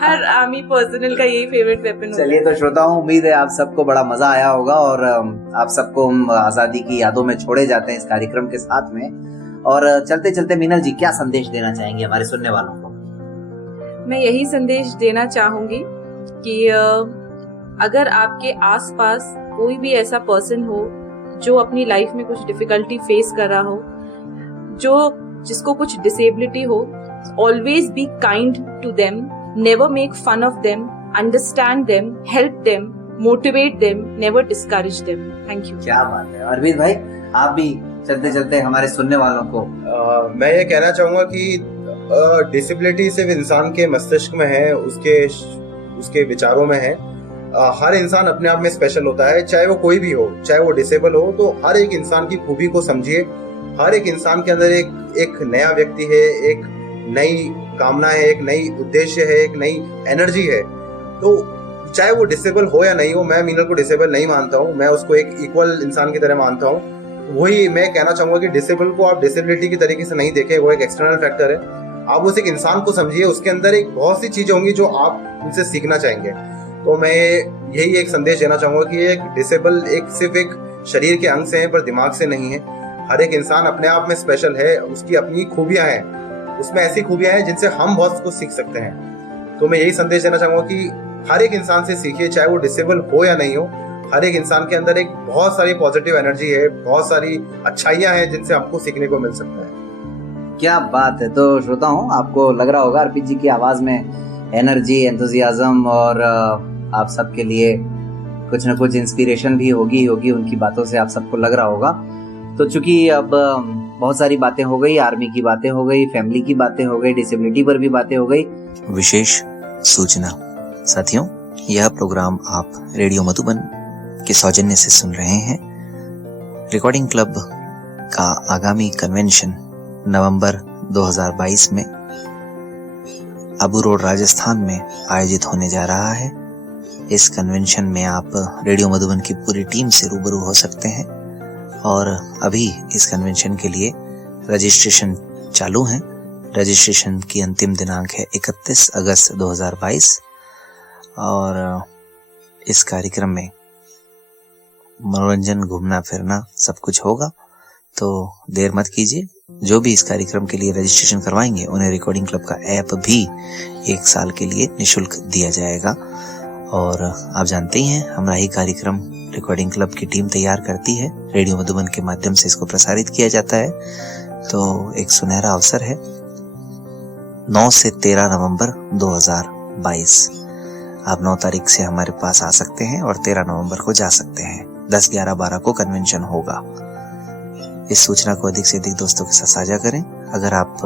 हर आर्मी पर्सनल का यही फेवरेट वेपन होगा। चलिए, तो श्रोताओं, उम्मीद है आप सबको बड़ा मजा आया होगा और आप सबको हम आजादी की यादों में छोड़े जाते हैं इस कार्यक्रम के साथ में। और चलते चलते मीनल जी, क्या संदेश देना चाहेंगे हमारे सुनने वालों को? मैं यही संदेश देना चाहूंगी कि अगर आपके आसपास कोई भी ऐसा पर्सन हो जो अपनी लाइफ में कुछ डिफिकल्टी फेस कर रहा हो, जिसको कुछ डिसेबिलिटी हो, always be kind to them, never make fun of them, understand them, help them, motivate them, never discourage them. Thank you. क्या बात है। अरविंद भाई, आप भी चलते चलते हमारे सुनने वालों को मैं ये कहना चाहूंगा कि डिसेबिलिटी सिर्फ इंसान के मस्तिष्क में है, उसके विचारों में है। हर इंसान अपने आप में स्पेशल होता है, चाहे वो कोई भी हो, चाहे वो डिसेबल हो। तो हर एक इंसान की खूबी को समझिए। हर एक इंसान के अंदर एक नया व्यक्ति है, एक नई कामना है, एक नई उद्देश्य है, एक नई एनर्जी है। तो चाहे वो डिसेबल हो या नहीं हो, मैं मीनल को डिसेबल नहीं मानता हूँ, मैं उसको एक इक्वल इंसान की तरह मानता हूँ। वही मैं कहना चाहूंगा कि डिसेबल को आप डिसेबिलिटी की तरीके से नहीं देखें, वो एक एक्सटर्नल फैक्टर है। आप उस एक इंसान को समझिए, उसके अंदर एक बहुत सी चीजें होंगी जो आप उनसे सीखना चाहेंगे। तो मैं यही एक संदेश देना चाहूंगा कि एक डिसेबल सिर्फ एक शरीर के अंग से है, पर दिमाग से नहीं है। हर एक इंसान अपने आप में स्पेशल है, उसकी अपनी खूबियां हैं, उसमें ऐसी खूबियां हैं जिनसे हम बहुत कुछ सीख सकते हैं। तो मैं यही संदेश देना चाहूंगा कि हर एक इंसान से सीखिए, चाहे वो डिसेबल हो या नहीं हो। हर एक इंसान के अंदर एक बहुत सारी पॉजिटिव एनर्जी है, बहुत सारी अच्छाइयां हैं जिनसे हमको सीखने को मिल सकता है। क्या बात है। तो श्रोताओं, आपको लग रहा होगा अर्पित जी की आवाज में एनर्जी, एंथुजियाज्म और आप सबके लिए कुछ न कुछ इंस्पिरेशन भी होगी उनकी बातों से आप सबको लग रहा होगा। तो चूंकि अब बहुत सारी बातें हो गई, आर्मी की बातें हो गई, फैमिली की बातें हो गई, डिसेबिलिटी पर भी बातें हो गई। विशेष सूचना साथियों, यह प्रोग्राम आप रेडियो मधुबन के सौजन्य से सुन रहे हैं। रिकॉर्डिंग क्लब का आगामी कन्वेंशन नवंबर 2022 में अबू रोड राजस्थान में आयोजित होने जा रहा है। इस कन्वेंशन में आप रेडियो मधुबन की पूरी टीम से रूबरू हो सकते हैं और अभी इस कन्वेंशन के लिए रजिस्ट्रेशन चालू है। रजिस्ट्रेशन की अंतिम दिनांक है 31 अगस्त 2022 और इस कार्यक्रम में मनोरंजन, घूमना फिरना सब कुछ होगा, तो देर मत कीजिए। जो भी इस कार्यक्रम के लिए रजिस्ट्रेशन करवाएंगे उन्हें रिकॉर्डिंग क्लब का ऐप भी 1 साल के लिए निशुल्क दिया जाएगा। और आप जानते ही हैं, हमारा ही कार्यक्रम रिकॉर्डिंग क्लब की टीम तैयार करती है, रेडियो मधुबन के माध्यम से इसको प्रसारित किया जाता है। तो एक सुनहरा अवसर है। 9 से 13 नवंबर 2022 आप 9 तारीख से हमारे पास आ सकते हैं और 13 नवंबर को जा सकते हैं। 10, 11, 12 को कन्वेंशन होगा। इस सूचना को अधिक से अधिक दोस्तों के साथ साझा करें। अगर आप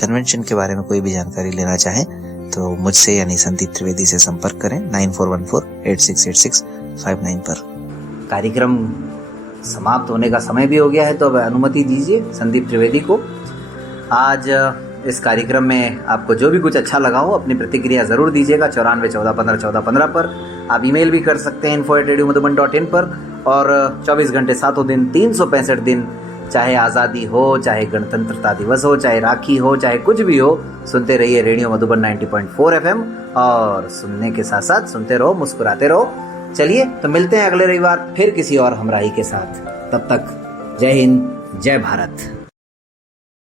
कन्वेंशन के बारे में कोई भी जानकारी लेना चाहें तो मुझसे यानी संदीप त्रिवेदी से संपर्क करें 9414868659 पर। कार्यक्रम समाप्त होने का समय भी हो गया है, तो अब अनुमति दीजिए संदीप त्रिवेदी को। आज इस कार्यक्रम में आपको जो भी कुछ अच्छा लगा हो अपनी प्रतिक्रिया जरूर दीजिएगा 9414151415 पर। आप ईमेल भी कर सकते हैं info@radiomudhuban.in पर और 24 घंटे 7 दिन 365 दिन चाहे आज़ादी हो, चाहे गणतंत्रता दिवस हो, चाहे राखी हो, चाहे कुछ भी हो, सुनते रहिए रेडियो मधुबन 90.4 FM और सुनने के साथ साथ सुनते रहो, मुस्कुराते रहो। चलिए तो मिलते हैं अगले रविवार फिर किसी और हमराही के साथ। तब तक जय हिंद, जय भारत।